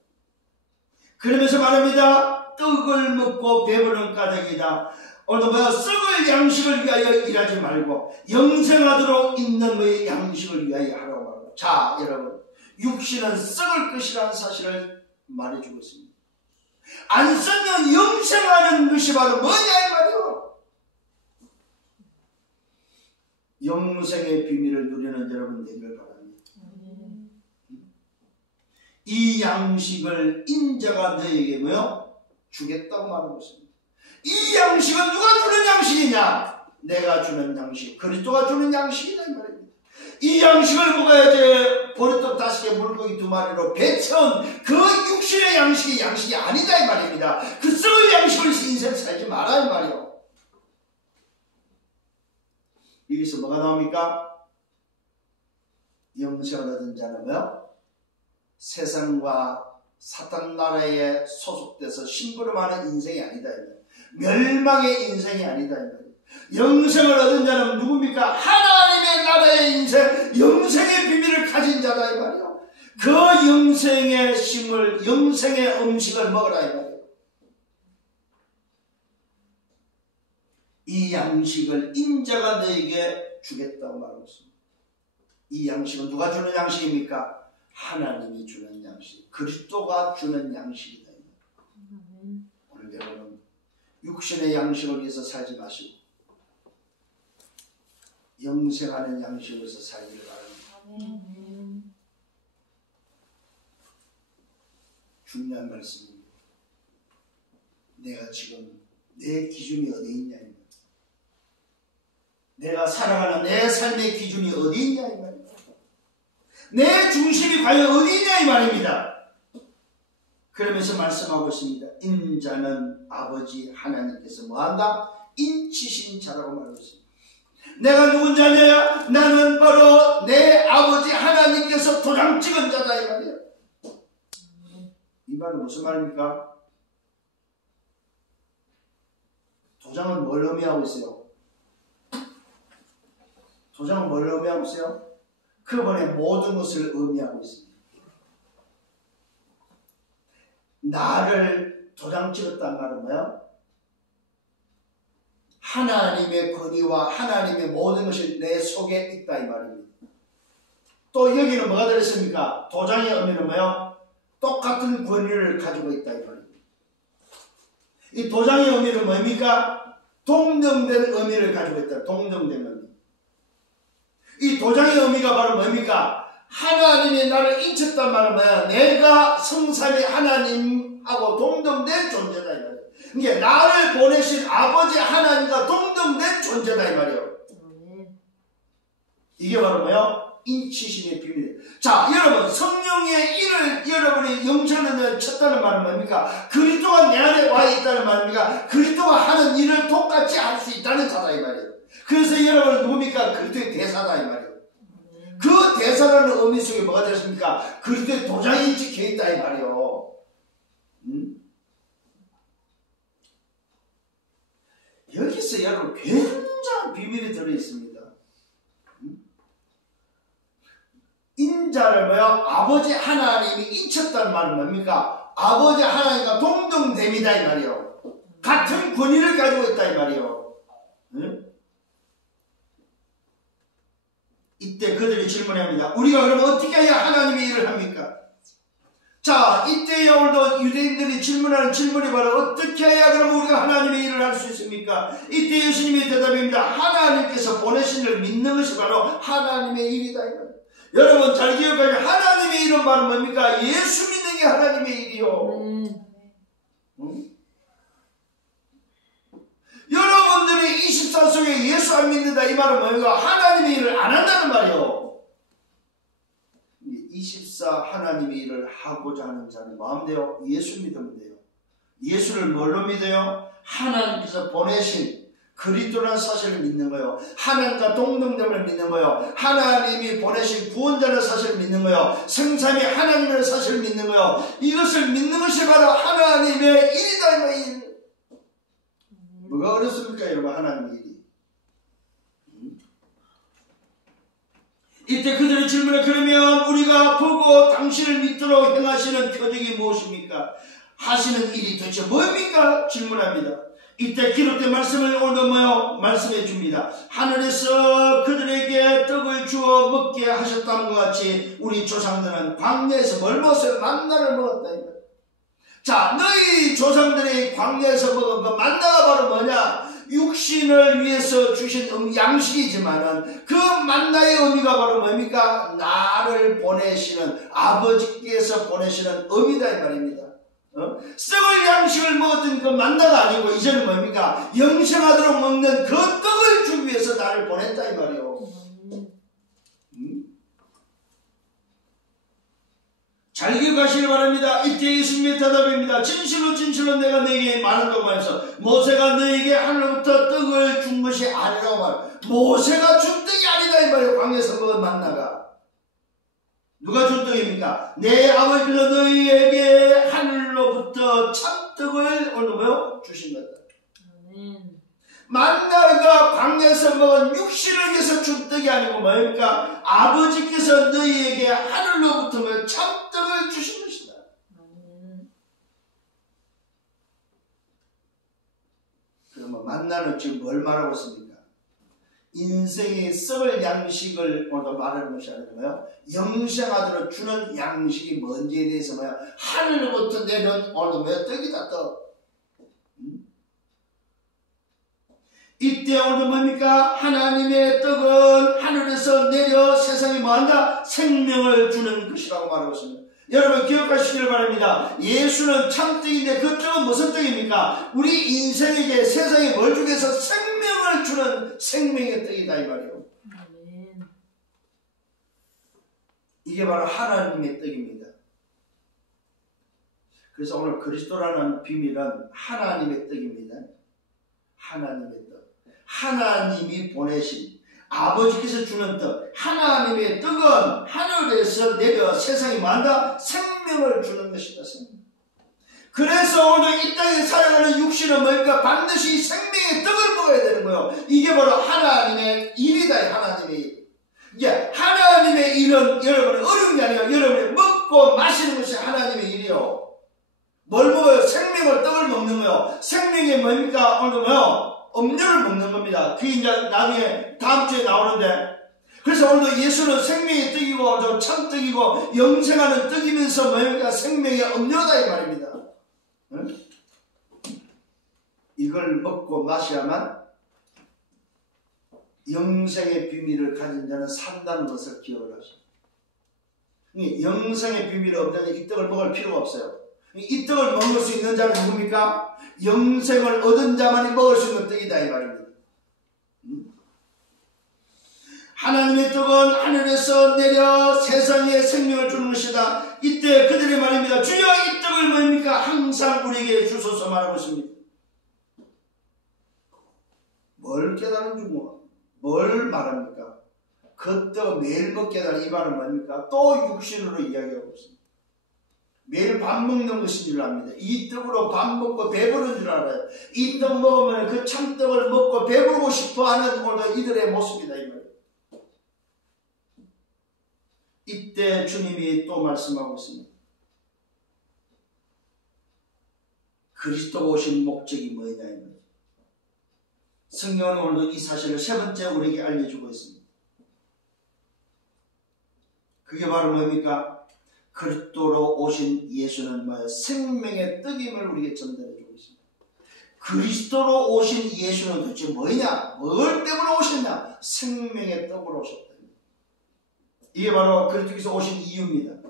그러면서 말합니다. 떡을 먹고 배부른 까닭이다. 오늘 썩을 양식을 위하여 일하지 말고 영생하도록 있는 양식을 위하여 하라고 말합니다. 자, 여러분, 육신은 썩을 것이라는 사실을 말해주고 있습니다. 안 썩는 영생하는 것이 바로 뭐냐 이 말이요. 영생의 비밀을 누리는 여러분 되기를 바랍니다. 이 양식을 인자가 너에게 뭐요? 주겠다고 말하고 있습니다. 이 양식은 누가 주는 양식이냐? 내가 주는 양식, 그리스도가 주는 양식이다 이 말입니다. 이 양식을 먹어야지 보리떡 5개 물고기 2마리로 배 채운 그 육신의 양식이 아니다 이 말입니다. 그 썩을 양식을 인생 살지 마라 이 말이요. 여기서 뭐가 나옵니까? 영생을 얻은 자는 뭐요? 세상과 사탄 나라에 소속돼서 심부름하는 인생이 아니다 이 말이에요. 멸망의 인생이 아니다 이 말이에요. 영생을 얻은 자는 누굽니까? 하나님의 나라의 인생, 영생의 비밀을 가진 자다 이 말이에요. 그 영생의 심을, 영생의 음식을 먹으라 이 말이에요. 이 양식을 인자가 너에게 주겠다고 말하고 있습니다. 이 양식은 누가 주는 양식입니까? 하나님이 주는 양식, 그리스도가 주는 양식이다. 오늘 여러분 육신의 양식을 위해서 살지 마시고 영생하는 양식으로서 살기를 바랍니다. 중요한 말씀입니다. 내가 지금 내 기준이 어디 있냐, 내가 살아가는 내 삶의 기준이 어디 있냐 이 말입니다. 내 중심이 과연 어디 있냐 이 말입니다. 그러면서 말씀하고 있습니다. 인자는 아버지 하나님께서 뭐한다? 인치신 자라고 말하고 있습니다. 내가 누군 자냐? 나는 바로 내 아버지 하나님께서 도장 찍은 자다 이 말이에요. 이 말은 무슨 말입니까? 도장은 뭘 의미하고 있어요? 도장은 뭘 의미하고 있어요? 그분의 모든 것을 의미하고 있습니다. 나를 도장 찍었단 말은 뭐야? 하나님의 권위와 하나님의 모든 것이 내 속에 있다 이 말입니다. 또 여기는 뭐가 들었습니까? 도장의 의미는 뭐예요? 똑같은 권위를 가지고 있다 이 말입니다. 이 도장의 의미는 뭡니까? 동등된 의미를 가지고 있다. 동등된 의미. 이 도장의 의미가 바로 뭡니까? 하나님이 나를 인쳤단 말은 뭐야? 내가 성삼위 하나님하고 동등된 존재다 이 말이에요. 그러니까 나를 보내신 아버지 하나님과 동등된 존재다 이 말이에요. 이게 바로 뭐예요? 인치심의 비밀이에요. 자, 여러분 성령의 일을 여러분이 영천을 쳤다는 말은 뭡니까? 그리스도가 내 안에 와 있다는 말입니까? 그리스도가 하는 일을 똑같이 할 수 있다는 자다 이 말이에요. 그래서 여러분은 누굽니까? 그리스도의 대사다 이 말이에요. 그 대사라는 의미 속에 뭐가 되었습니까? 그리스도의 도장이 찍혀있다 이 말이에요. 여기서 여러분 굉장한 비밀이 들어있습니다. 인자를 뭐요? 아버지 하나님이 인쳤다는 말은 뭡니까? 아버지 하나님과 동등됨이다 이 말이에요. 같은 권위를 가지고 있다 이 말이에요. 이때 그들이 질문합니다. 우리가 그럼 어떻게 해야 하나님의 일을 합니까? 자, 이때에 오늘도 유대인들이 질문하는 질문이 바로 어떻게 해야 그럼 우리가 하나님의 일을 할 수 있습니까? 이때 예수님의 대답입니다. 하나님께서 보내신 일을 믿는 것이 바로 하나님의 일이다. 여러분 잘 기억하세요. 하나님의 일은 바로 뭡니까? 예수 믿는 게 하나님의 일이요. 여러분들이 24 속에 예수 안 믿는다 이 말은 뭡니까? 하나님의 일을 안 한다는 말이에요. 24 하나님의 일을 하고자 하는 자는 마음대로 예수 믿으면 돼요. 예수를 뭘로 믿어요? 하나님께서 보내신 그리스도라는 사실을 믿는 거예요. 하나님과 동등됨을 믿는 거예요. 하나님이 보내신 구원자라는 사실을 믿는 거예요. 성삼위 하나님의 사실을 믿는 거예요. 이것을 믿는 것이 바로 하나님의 일이다 이 일. 뭐가 어렵습니까 여러분? 하나님의 일이. 이때 그들의 질문에 그러면 우리가 보고 당신을 믿도록 행하시는 표적이 무엇입니까? 하시는 일이 도대체 뭡니까? 질문합니다. 이때 기록된 말씀을 오늘 말씀해 줍니다. 하늘에서 그들에게 떡을 주어 먹게 하셨다는 것 같이 우리 조상들은 광야에서 뭘 먹었어요? 만나를 먹었다. 자, 너희 조상들이 광야에서 먹은 그 만나가 바로 뭐냐? 육신을 위해서 주신 양식이지만은 그 만나의 의미가 바로 뭡니까? 나를 보내시는 아버지께서 보내시는 의미다 이 말입니다. 썩을 양식을 먹었던 그 만나가 아니고 이제는 뭡니까? 영생하도록 먹는 그 떡을 주기 위해서 나를 보냈다 이 말이요. 잘 기억하시기 바랍니다. 이때 예수님의 대답입니다. 진실로 진실로 내가 너에게 말한다고 말해서 모세가 너에게 하늘로부터 떡을 준 것이 아니라고 말. 모세가 준 떡이 아니다 이 말이에요. 광야에서 먹은 만나가. 누가 준 떡입니까? 내 아버지가 너희에게 하늘로부터 참떡을 오늘 뭐요? 주신 거다. 만나가 광야에서 먹은 육신을 위해서 준 떡이 아니고 뭡니까? 아버지께서 너희에게 하늘로부터 참떡을 주신 것이다. 그러면 만나는 지금 뭘 말하고 있습니까? 인생의 썩을 양식을 오늘 말하는 것이 아니고요. 영생하도록 주는 양식이 뭔지에 대해서 뭐야? 하늘로부터 내려온 오늘 몇 떡이다 떡. 이때 오늘 뭡니까? 하나님의 떡은 하늘에서 내려 세상에 뭐한다? 생명을 주는 것이라고 말하고 있습니다. 여러분 기억하시기를 바랍니다. 예수는 참떡인데 그 떡은 무슨 떡입니까? 우리 인생에게 세상에 뭘 주기 위해서 생명을 주는 생명의 떡이다 이 말이에요. 이게 바로 하나님의 떡입니다. 그래서 오늘 그리스도라는 비밀은 하나님의 떡입니다. 하나님의 떡. 하나님이 보내신 아버지께서 주는 떡. 하나님의 떡은 하늘에서 내려 세상에 만다 생명을 주는 것이다. 생명. 그래서 오늘 이 땅에 살아가는 육신은 뭡니까? 반드시 생명의 떡을 먹어야 되는 거예요. 이게 바로 하나님의 일이다. 하나님의 일. 이제 하나님의 일은 여러분의 어려운 게 아니라 여러분이 먹고 마시는 것이 하나님의 일이요. 뭘 먹어요? 생명을 떡을 먹는 거예요. 생명이 뭡니까? 오늘 뭐요? 음료를 먹는 겁니다. 그게 이제 나중에 다음 주에 나오는데, 그래서 오늘도 예수는 생명의 떡이고 저 참떡이고 영생하는 떡이면서 뭡니까? 생명의 음료다 이 말입니다. 응? 이걸 먹고 마셔야만 영생의 비밀을 가진 자는 산다는 것을 기억을 하십니다. 영생의 비밀이 없다면 이 떡을 먹을 필요가 없어요. 이 떡을 먹을 수 있는 자는 누굽니까? 영생을 얻은 자만이 먹을 수 있는 떡이다 이 말입니다. 하나님의 떡은 하늘에서 내려 세상에 생명을 주는 것이다. 이때 그들의 말입니다. 주여 이 떡을 뭡니까? 항상 우리에게 주소서 말하고 있습니다. 뭘 깨달은 주고 뭘 말합니까? 그 떡 매일 먹게 달라 이 말은 뭡니까? 또 육신으로 이야기하고 있습니다. 매일 밥 먹는 것인 줄 압니다. 이 떡으로 밥 먹고 배부른 줄 알아요. 이 떡 먹으면 그 참떡을 먹고 배부르고 싶어하는 오늘 이들의 모습이다 이 말이에요. 이때 주님이 또 말씀하고 있습니다. 그리스도가 오신 목적이 뭐냐 이 말이에요. 성경은 오늘도 이 사실을 세 번째 우리에게 알려주고 있습니다. 그게 바로 뭡니까? 그리스도로 오신 예수는 뭐예요? 생명의 떡임을 우리에게 전달해주고 있습니다. 그리스도로 오신 예수는 도대체 뭐냐? 뭘 때문에 오셨냐? 생명의 떡으로 오셨다. 이게 바로 그리스도께서 오신 이유입니다.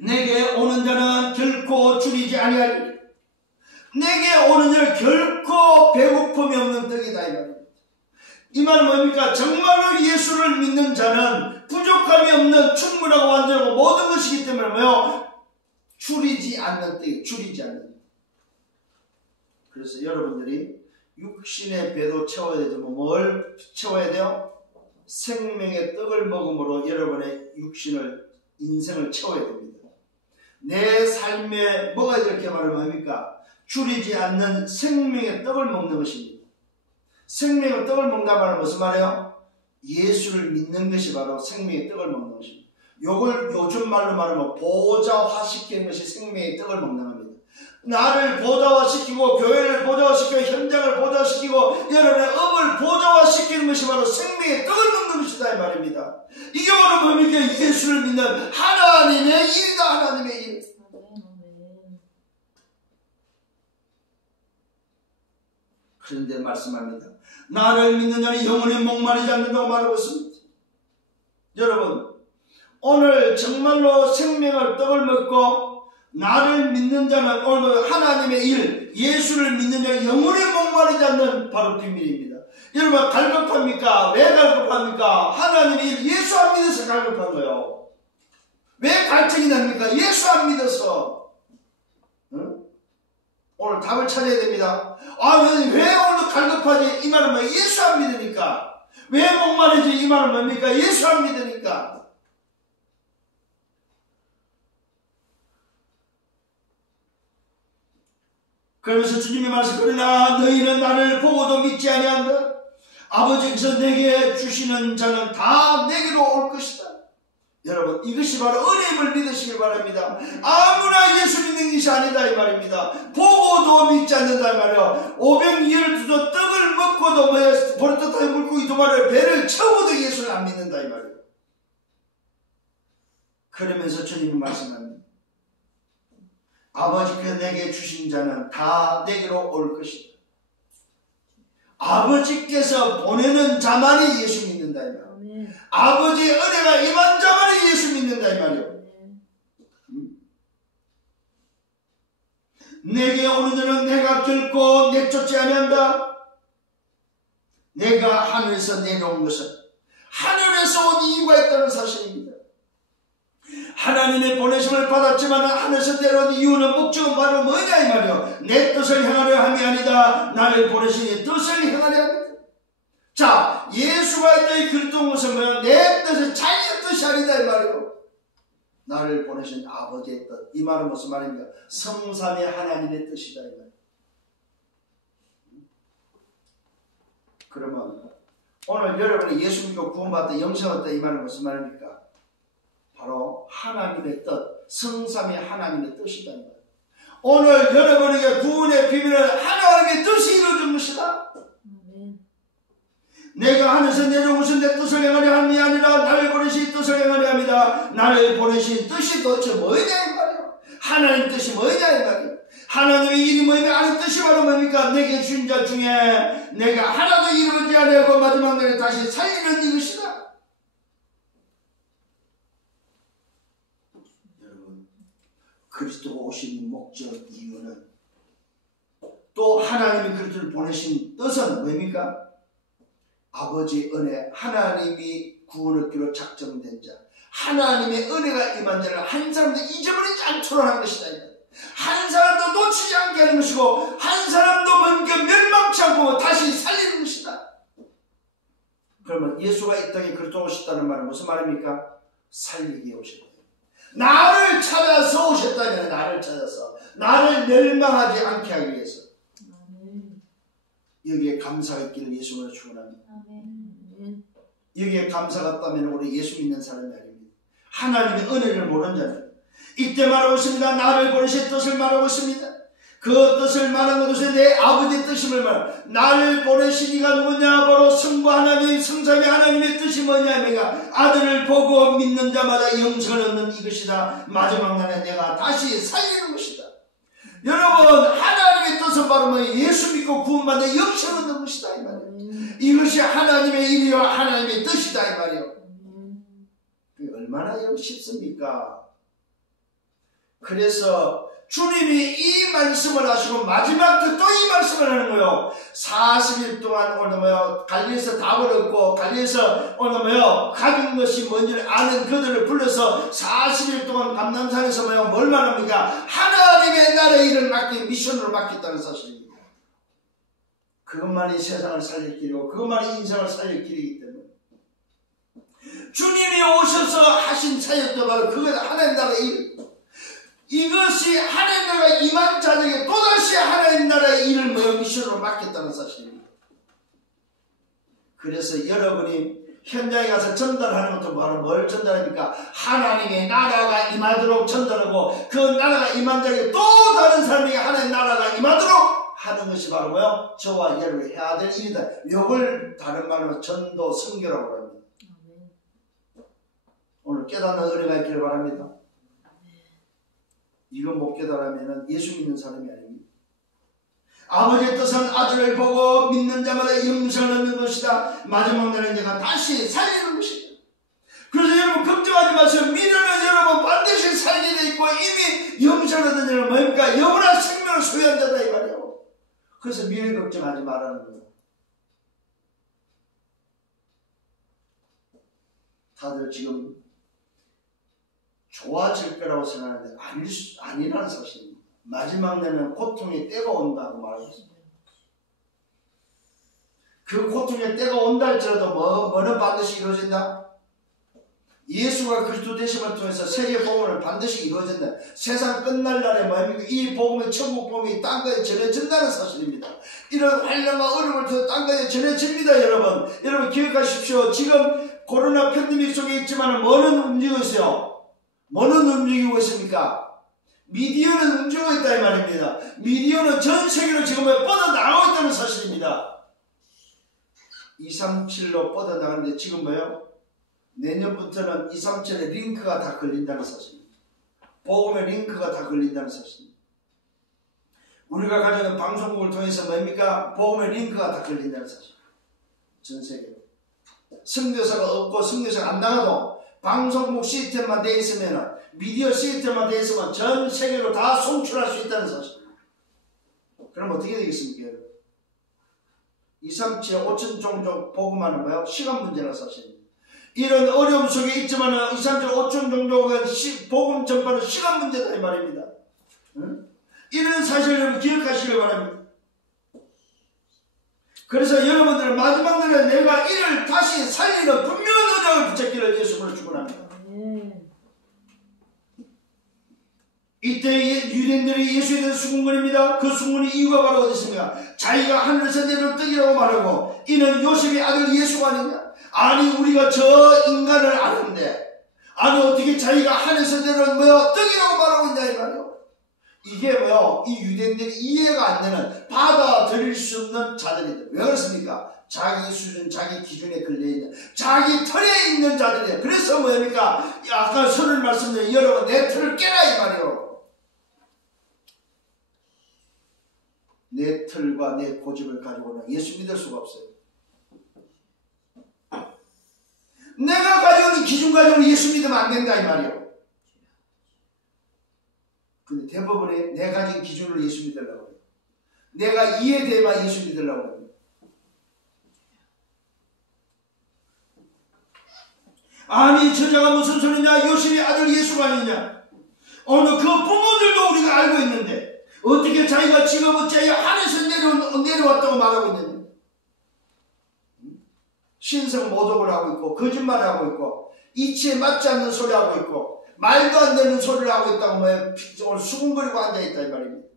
내게 오는 자는 결코 줄이지 아니하리라. 내게 오는 자는 결코 배고픔이 없는 떡이다 이 말입니다. 이 말은 뭡니까? 정말로 예수를 믿는 자는 부족함이 없는 충분하고 완전하고 모든 것이기 때문에 뭐요? 줄이지 않는 떡이 줄이지 않는. 그래서 여러분들이 육신의 배도 채워야 되지만 뭘 채워야 돼요? 생명의 떡을 먹음으로 여러분의 육신을 인생을 채워야 됩니다. 내 삶에 먹어야 될 게 바로 뭡니까? 줄이지 않는 생명의 떡을 먹는 것입니다. 생명의 떡을 먹는다 말은 무슨 말이에요? 예수를 믿는 것이 바로 생명의 떡을 먹는 것입니다. 요걸 요즘 말로 말하면 보좌화시키는 것이 생명의 떡을 먹는 겁니다. 나를 보좌화시키고 교회를 보좌화시키고 현장을 보좌화시키고 여러분의 업을 보좌화시키는 것이 바로 생명의 떡을 먹는 것이다 이 말입니다. 이게 바로 뭡니까? 예수를 믿는 하나님의 일이다. 하나님의 일. 그런데 말씀합니다. 나를 믿는 자는 영원히 목마르지 않는다고 말하고 있습니다. 여러분, 오늘 정말로 생명을 떡을 먹고 나를 믿는 자는 오늘 하나님의 일, 예수를 믿는 자는 영원히 목마르지 않는 바로 비밀입니다. 여러분, 갈급합니까? 왜 갈급합니까? 하나님의 일, 예수 안 믿어서 갈급한 거예요. 왜 갈증이 납니까? 예수 안 믿어서. 응? 오늘 답을 찾아야 됩니다. 왜 오늘 갈급하지? 이 말은 뭐 예수 안 믿으니까. 왜 목마르지? 이 말은 뭡니까? 예수 안 믿으니까. 그러면서 주님이 말씀, 그러나 너희는 나를 보고도 믿지 아니한다. 아버지께서 내게 주시는 자는 다 내게로 올 것이다. 여러분, 이것이 바로 은혜임을 믿으시길 바랍니다. 아무나 예수 믿는 것이 아니다 이 말입니다. 보고도 믿지 않는다 이 말이에요. 512도 떡을 먹고도 버릇떡하게 물고기 두 마리를 배를 채우고도 예수를 안 믿는다 이 말이에요. 그러면서 주님이 말씀합니다. 아버지께서 내게 주신 자는 다 내게로 올 것이다. 아버지께서 보내는 자만이 예수 믿는다 이 말이에요. 아버지의 은혜가 임한 자만이 예수 믿는다 이 말이에요. 내게 오는 자는 내가 결코 내쫓지 아니한다. 내가 하늘에서 내려온 것은 하늘에서 온 이유가 있다는 사실입니다. 하나님의 보내심을 받았지만 하늘에서 내려온 이유는 목적은 바로 뭐냐 이 말이에요. 내 뜻을 행하려 함이 아니다. 나를 보내신 이 뜻을 행하려 합니다. 자, 예수가 있던 그랬던 것은 뭐야? 내 뜻은 자기의 뜻이 아니다 이 말이에요. 나를 보내신 아버지의 뜻. 이 말은 무슨 말입니까? 성삼의 하나님의 뜻이다 이 말이에요. 그러면 오늘 여러분이 예수 믿고 구원받았다 영생했다 이 말은 무슨 말입니까? 바로 하나님의 뜻, 성삼의 하나님의 뜻이다 이 말이에요. 오늘 여러분에게 구원의 비밀은 하나님의 뜻이 이루어진 것이다. 내가 하늘에서 내려온 것은 내 뜻을 행하려 함이 아니라 나를 보내신 뜻을 행하려 합니다. 나를 보내신 뜻이 도대체 뭐냐 이 말이에요. 하나님 뜻이 뭐냐 이 말이에요. 하나님의 일이 뭐냐 아는 뜻이 바로 뭡니까? 내게 주신 자 중에 내가 하나도 이루어지지 않고 마지막 날에 다시 살리는 이것이다. 여러분, 그리스도가 오신 목적 이유는 또 하나님이 그리스도를 보내신 뜻은 뭡니까? 아버지의 은혜, 하나님이 구원하기로 작정된 자, 하나님의 은혜가 임한 자를 한 사람도 잊어버리지 않도록 하는 것이다. 한 사람도 놓치지 않게 하는 것이고 한 사람도 멸망치 않고 다시 살리는 것이다. 그러면 예수가 이 땅에 그리스도 오셨다는 말은 무슨 말입니까? 살리기 오셨다. 나를 찾아서 오셨다면 나를 찾아서 나를 멸망하지 않게 하기 위해서. 여기에 감사가 있기를 예수님으로 축원합니다. 여기에 감사가 없다면 우리 예수 믿는 사람이 아닙니다. 하나님의 은혜를 모르는 자는 이때 말하고 있습니다. 나를 보내신 뜻을 말하고 있습니다. 그 뜻을 말한 것은 내 아버지의 뜻임을 말. 나를 보내신 이가 누구냐? 바로 성부 하나님, 성삼위 하나님의 뜻이 뭐냐? 내가 아들을 보고 믿는 자마다 영생을 얻는 이것이다. 마지막 날에 내가 다시 살리는 것이다. 여러분, 하나님의 뜻은 바로 뭐 예수 믿고 구원받는 영생을 얻는 것이다 이 말이에요. 이것이 하나님의 일이요 하나님의 뜻이다 이 말이에요. 얼마나 쉽습니까? 그래서 주님이 이 말씀을 하시고 마지막 때 또 이 말씀을 하는 거예요. 40일 동안 오늘 갈릴리에서 답을 얻고 갈릴리에서 오늘 가진 것이 뭔지를 아는 그들을 불러서 40일 동안 감람산에서 뭘 말합니까? 하나님의 나라의 일을 미션으로 맡겼다는 사실입니다. 그것만이 세상을 살릴 길이고 그것만이 인생을 살릴 길이기 때문에 주님이 오셔서 하신 사역도 바로 그것 하나님 나라의 일. 이것이 하나님 나라가 임한 자들에게 또다시 하나님 나라의 일을 미션으로 맡겼다는 사실입니다. 그래서 여러분이 현장에 가서 전달하는 것도 바로 뭘 전달합니까? 하나님의 나라가 임하도록 전달하고 그 나라가 임한 자에게 또 다른 사람에게 하나님 나라가 임하도록 하는 것이 바로 뭐요? 저와 여러분이 해야 될 일이다. 이걸 다른 말로 전도 선교라고 합니다. 오늘 깨닫는 은혜가 있기를 바랍니다. 이거 못 깨달으면 예수 믿는 사람이 아닙니다. 아버지의 뜻은 아들을 보고 믿는 자마다 영생을 얻는 것이다. 마지막 날에 내가 다시 살리는 것이다. 그래서 여러분 걱정하지 마세요. 믿으면 여러분 반드시 살게 돼 있고 이미 영생을 얻는 자는 뭡니까? 영원한 생명을 소유한 자다 이 말이에요. 그래서 미래 걱정하지 말라는 거예요. 다들 지금 좋아질 거라고 생각하는데 아니라는 사실입니다. 마지막 날에는 고통의 때가 온다고 말했습니다. 그 고통의 때가 온다 할지라도 뭐는 반드시 이루어진다? 예수가 그리스도 되심을 통해서 세계 복음을 반드시 이루어진다. 세상 끝날 날에 뭡니까? 이 복음의 천국 복음이 땅가에 전해진다는 사실입니다. 이런 환난과 어려움을 통해 땅가에 전해집니다. 여러분 기억하십시오. 지금 코로나 팬데믹 속에 있지만 뭐는 움직이고 있어요? 뭐는 움직이고 있습니까? 미디어는 움직이고 있다 이 말입니다. 미디어는 전 세계로 지금 뻗어나가고 있다는 사실입니다. 237로 뻗어나가는데 지금 뭐예요? 내년부터는 237에 링크가 다 걸린다는 사실입니다. 복음의 링크가 다 걸린다는 사실입니다. 우리가 가져오는 방송국을 통해서 뭡니까? 복음의 링크가 다 걸린다는 사실입니다. 전 세계로. 선교사가 없고 선교사가 안 나가도 방송국 시스템만 돼 있으면, 미디어 시스템만 돼 있으면 전 세계로 다 송출할 수 있다는 사실입니다. 그럼 어떻게 되겠습니까? 237, 5천 종족 복음하는 뭐예요? 시간 문제라는 사실입니다. 이런 어려움 속에 있지만 237, 5천 종족은 복음 전파는 시간 문제다 이 말입니다. 응? 이런 사실을 여러분 기억하시길 바랍니다. 그래서 여러분들은 마지막 날에 내가 이를 다시 살리는 분명한 언약을 붙잡기를 예수님으로 축원합니다. 이때 유대인들이 예수에 대해서 수군거립니다. 그 수군의 이유가 바로 어디 있습니까? 자기가 하늘에서 내려온 떡이라고 말하고 이는 요셉의 아들 예수가 아니냐? 아니 우리가 저 인간을 아는데 아니 어떻게 자기가 하늘에서 내려온 떡이라고 말하고 있냐 이 말이에요. 이게 이 유대인들이 이해가 안 되는 받아들일 수 없는 자들이다. 왜 그렇습니까? 자기 수준, 자기 기준에 걸려있는, 자기 틀에 있는 자들이에요. 그래서 뭡니까? 아까 설을 말씀드린 여러분 내 틀을 깨라 이 말이에요. 내 틀과 내 고집을 가지고는 예수 믿을 수가 없어요. 내가 가지고 기준 가지고 예수 믿으면 안 된다 이 말이에요. 근데 대부분의 내 가진 기준으로 예수 믿으려고 해요. 내가 이해돼야 예수 믿으려고 해요. 아니 저자가 무슨 소리냐? 요셉의 아들 예수가 아니냐? 오늘 그 부모들도 우리가 알고 있는데 어떻게 자기가 지금 어째 하늘에서 내려왔다고 말하고 있느냐? 신성 모독을 하고 있고 거짓말을 하고 있고 이치에 맞지 않는 소리 하고 있고 말도 안 되는 소리를 하고 있다고 오늘 수군거리고 앉아있다 이 말입니다.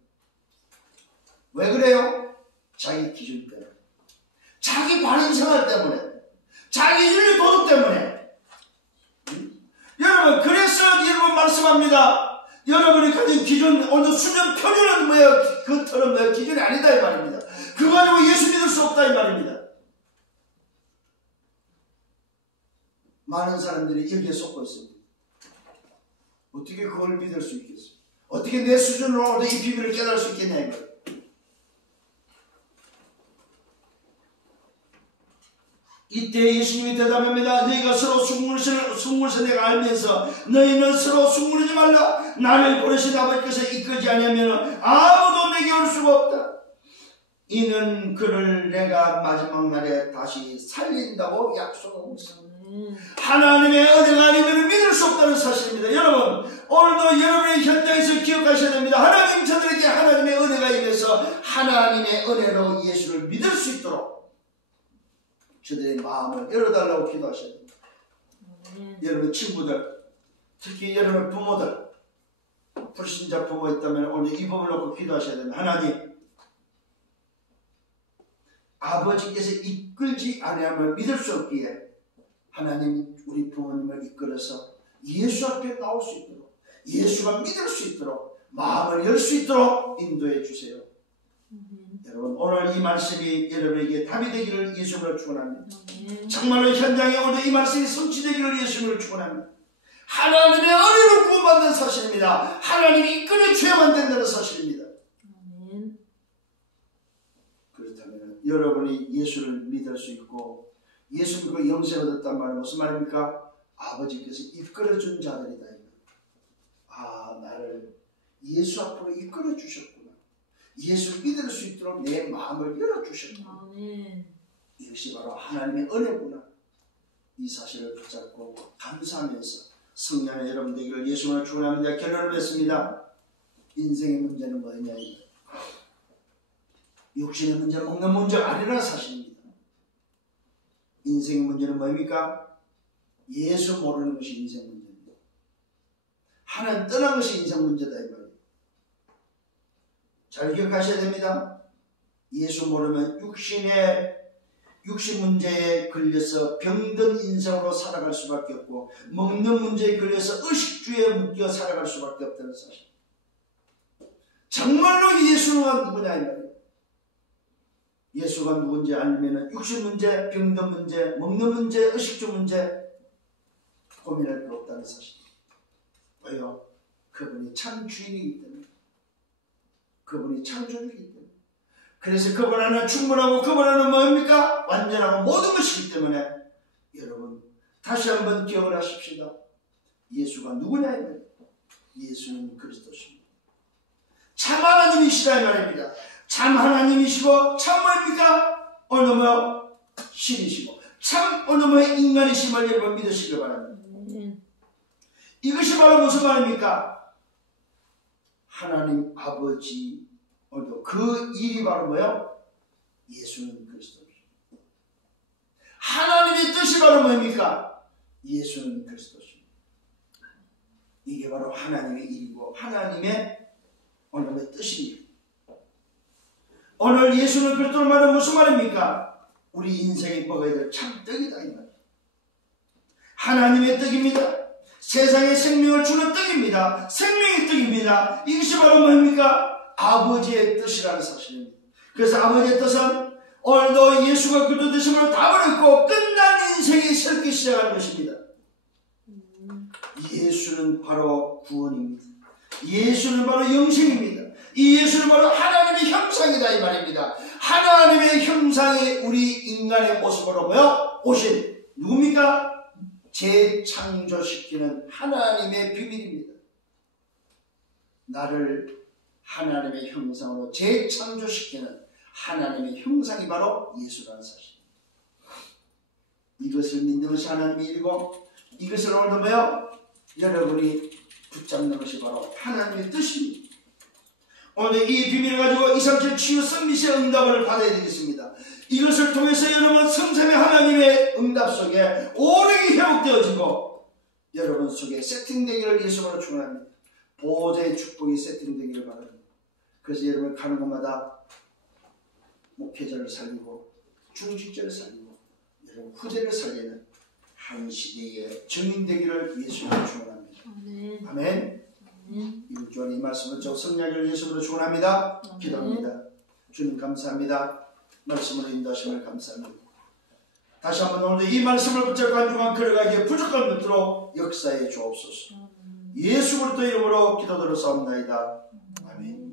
왜 그래요? 자기 기준 때문에, 자기 바른 생활 때문에, 자기 윤리 도덕 때문에. 여러분 그래서 여러분 말씀합니다. 여러분이 가진 기준, 오늘 수면 표준은 그 틀은 기준이 아니다 이 말입니다. 그거 가지고 예수 믿을 수 없다 이 말입니다. 많은 사람들이 여기에 속고 있습니다. 어떻게 그걸 믿을 수 있겠어요? 어떻게 내 수준으로 이 비밀을 깨달을 수 있겠냐 이거. 이때 예수님이 대답합니다. 너희가 서로 숨물서 내가 알면서 너희는 서로 숨물지 말라. 나를 보내신 아버지께서 이끄지 않으면 아무도 내게 올 수가 없다. 이는 그를 내가 마지막 날에 다시 살린다고 약속하고 있습니다. 하나님의 은혜가 아니면 믿을 수 없다는 사실입니다. 여러분 오늘도 여러분의 현장에서 기억하셔야 됩니다. 하나님 저들에게 하나님의 은혜가 임해서 하나님의 은혜로 예수를 믿을 수 있도록 저들의 마음을 열어달라고 기도하셔야 됩니다. 여러분 친구들, 특히 여러분 부모들, 불신자 부모 있다면 오늘 이 부분을 놓고 기도하셔야 됩니다. 하나님, 아버지께서 이끌지 아니하면 믿을 수 없기에 하나님 우리 부모님을 이끌어서 예수 앞에 나올 수 있도록, 예수가 믿을 수 있도록, 마음을 열 수 있도록 인도해 주세요. 여러분 오늘 이 말씀이 여러분에게 답이 되기를 예수님으로 축원합니다. 정말로 현장에 오늘 이 말씀이 성취되기를 예수님으로 축원합니다. 하나님의 은혜로 구원받는 사실입니다. 하나님이 이끌어 줘야만 된다는 사실입니다. 여러분이 예수를 믿을 수 있고 예수 믿고 영생을 얻었단 말은 무슨 말입니까? 아버지께서 이끌어준 자들이다. 아, 나를 예수 앞으로 이끌어 주셨구나. 예수를 믿을 수 있도록 내 마음을 열어주셨구나. 아멘. 이것이 바로 하나님의 은혜구나. 이 사실을 붙잡고 감사하면서 성령의 여러분 되기를 예수님을 축원합니다. 결론을 맺습니다. 인생의 문제는 뭐냐? 육신의 문제는 먹는 문제가 아니라는 사실입니다. 인생의 문제는 뭡니까? 예수 모르는 것이 인생 문제입니다. 하나님 떠난 것이 인생 문제다 이 말이에요. 잘 기억하셔야 됩니다. 예수 모르면 육신 문제에 걸려서 병든 인생으로 살아갈 수밖에 없고 먹는 문제에 걸려서 의식주의에 묶여 살아갈 수밖에 없다는 사실. 정말로 예수가 누구냐 이 말이에요. 예수가 누군지 알면 육신 문제, 병든 문제, 먹는 문제, 의식주 문제 고민할 필요 없다는 사실. 왜요? 그분이 참 주인이기 때문에. 그분이 창조주이기 때문에. 그래서 그분 안에는 충분하고 그분 안에는 뭡니까? 완전하고 모든 것이기 때문에 여러분 다시 한번 기억을 하십시다. 예수가 누구냐 이 말이에요. 예수는 그리스도십니다. 참 하나님이시다 이 말입니다. 참 하나님이시고 참 뭡니까? 어느 뭐 신이시고 참 어느 뭐 인간이심을 여러분 믿으시길 바랍니다. 이것이 바로 무슨 말입니까? 하나님 아버지 그 일이 바로 뭐예요? 예수는 그리스도입니다. 하나님의 뜻이 바로 뭡니까? 예수는 그리스도입니다. 이게 바로 하나님의 일이고 하나님의 오늘의 뜻입니다. 오늘 예수는 그리스도를 말하는 무슨 말입니까? 우리 인생에 먹어야 될 참떡이다 이 말이에요. 하나님의 떡입니다. 세상에 생명을 주는 떡입니다. 생명의 떡입니다. 이것이 바로 뭡니까? 아버지의 뜻이라는 사실입니다. 그래서 아버지의 뜻은 오늘도 예수가 그리스도 되심을 답을 얻고 끝난 인생이 새롭게 시작하는 것입니다. 예수는 바로 구원입니다. 예수는 바로 영생입니다. 이 예수는 바로 하나님의 형상이다 이 말입니다. 하나님의 형상이 우리 인간의 모습으로 오신 누굽니까? 재창조시키는 하나님의 비밀입니다. 나를 하나님의 형상으로 재창조시키는 하나님의 형상이 바로 예수라는 사실입니다. 이것을 믿는 것이 하나님의 일이고 이것을 오늘도 여러분이 붙잡는 것이 바로 하나님의 뜻입니다. 오늘 이 비밀을 가지고 237 치유 성미시의 응답을 받아야 되겠습니다. 이것을 통해서 여러분 성삼의 하나님의 응답 속에 오력이 회복되어지고 여러분 속에 세팅되기를 예수님으로 축원합니다. 보호자의 축복이 세팅되기를 바랍니다. 그래서 여러분 가는 곳마다 목회자를 살리고 중직자를 살리고 여러분 후대를 살리는 한 시대의 증인되기를 예수님으로 축원합니다. 아멘. 이번 이 말씀을 저 성령을 예수님으로 축원합니다. 기도합니다. 주님 감사합니다. 말씀으로 인도하심을 감사합니다. 다시 한번 오늘도 이 말씀을 붙잡고 한 주간 걸어가기에 부족한 것들로 역사해 주옵소서. 예수 그리스도 이름으로 기도드렸사옵나이다. 아멘.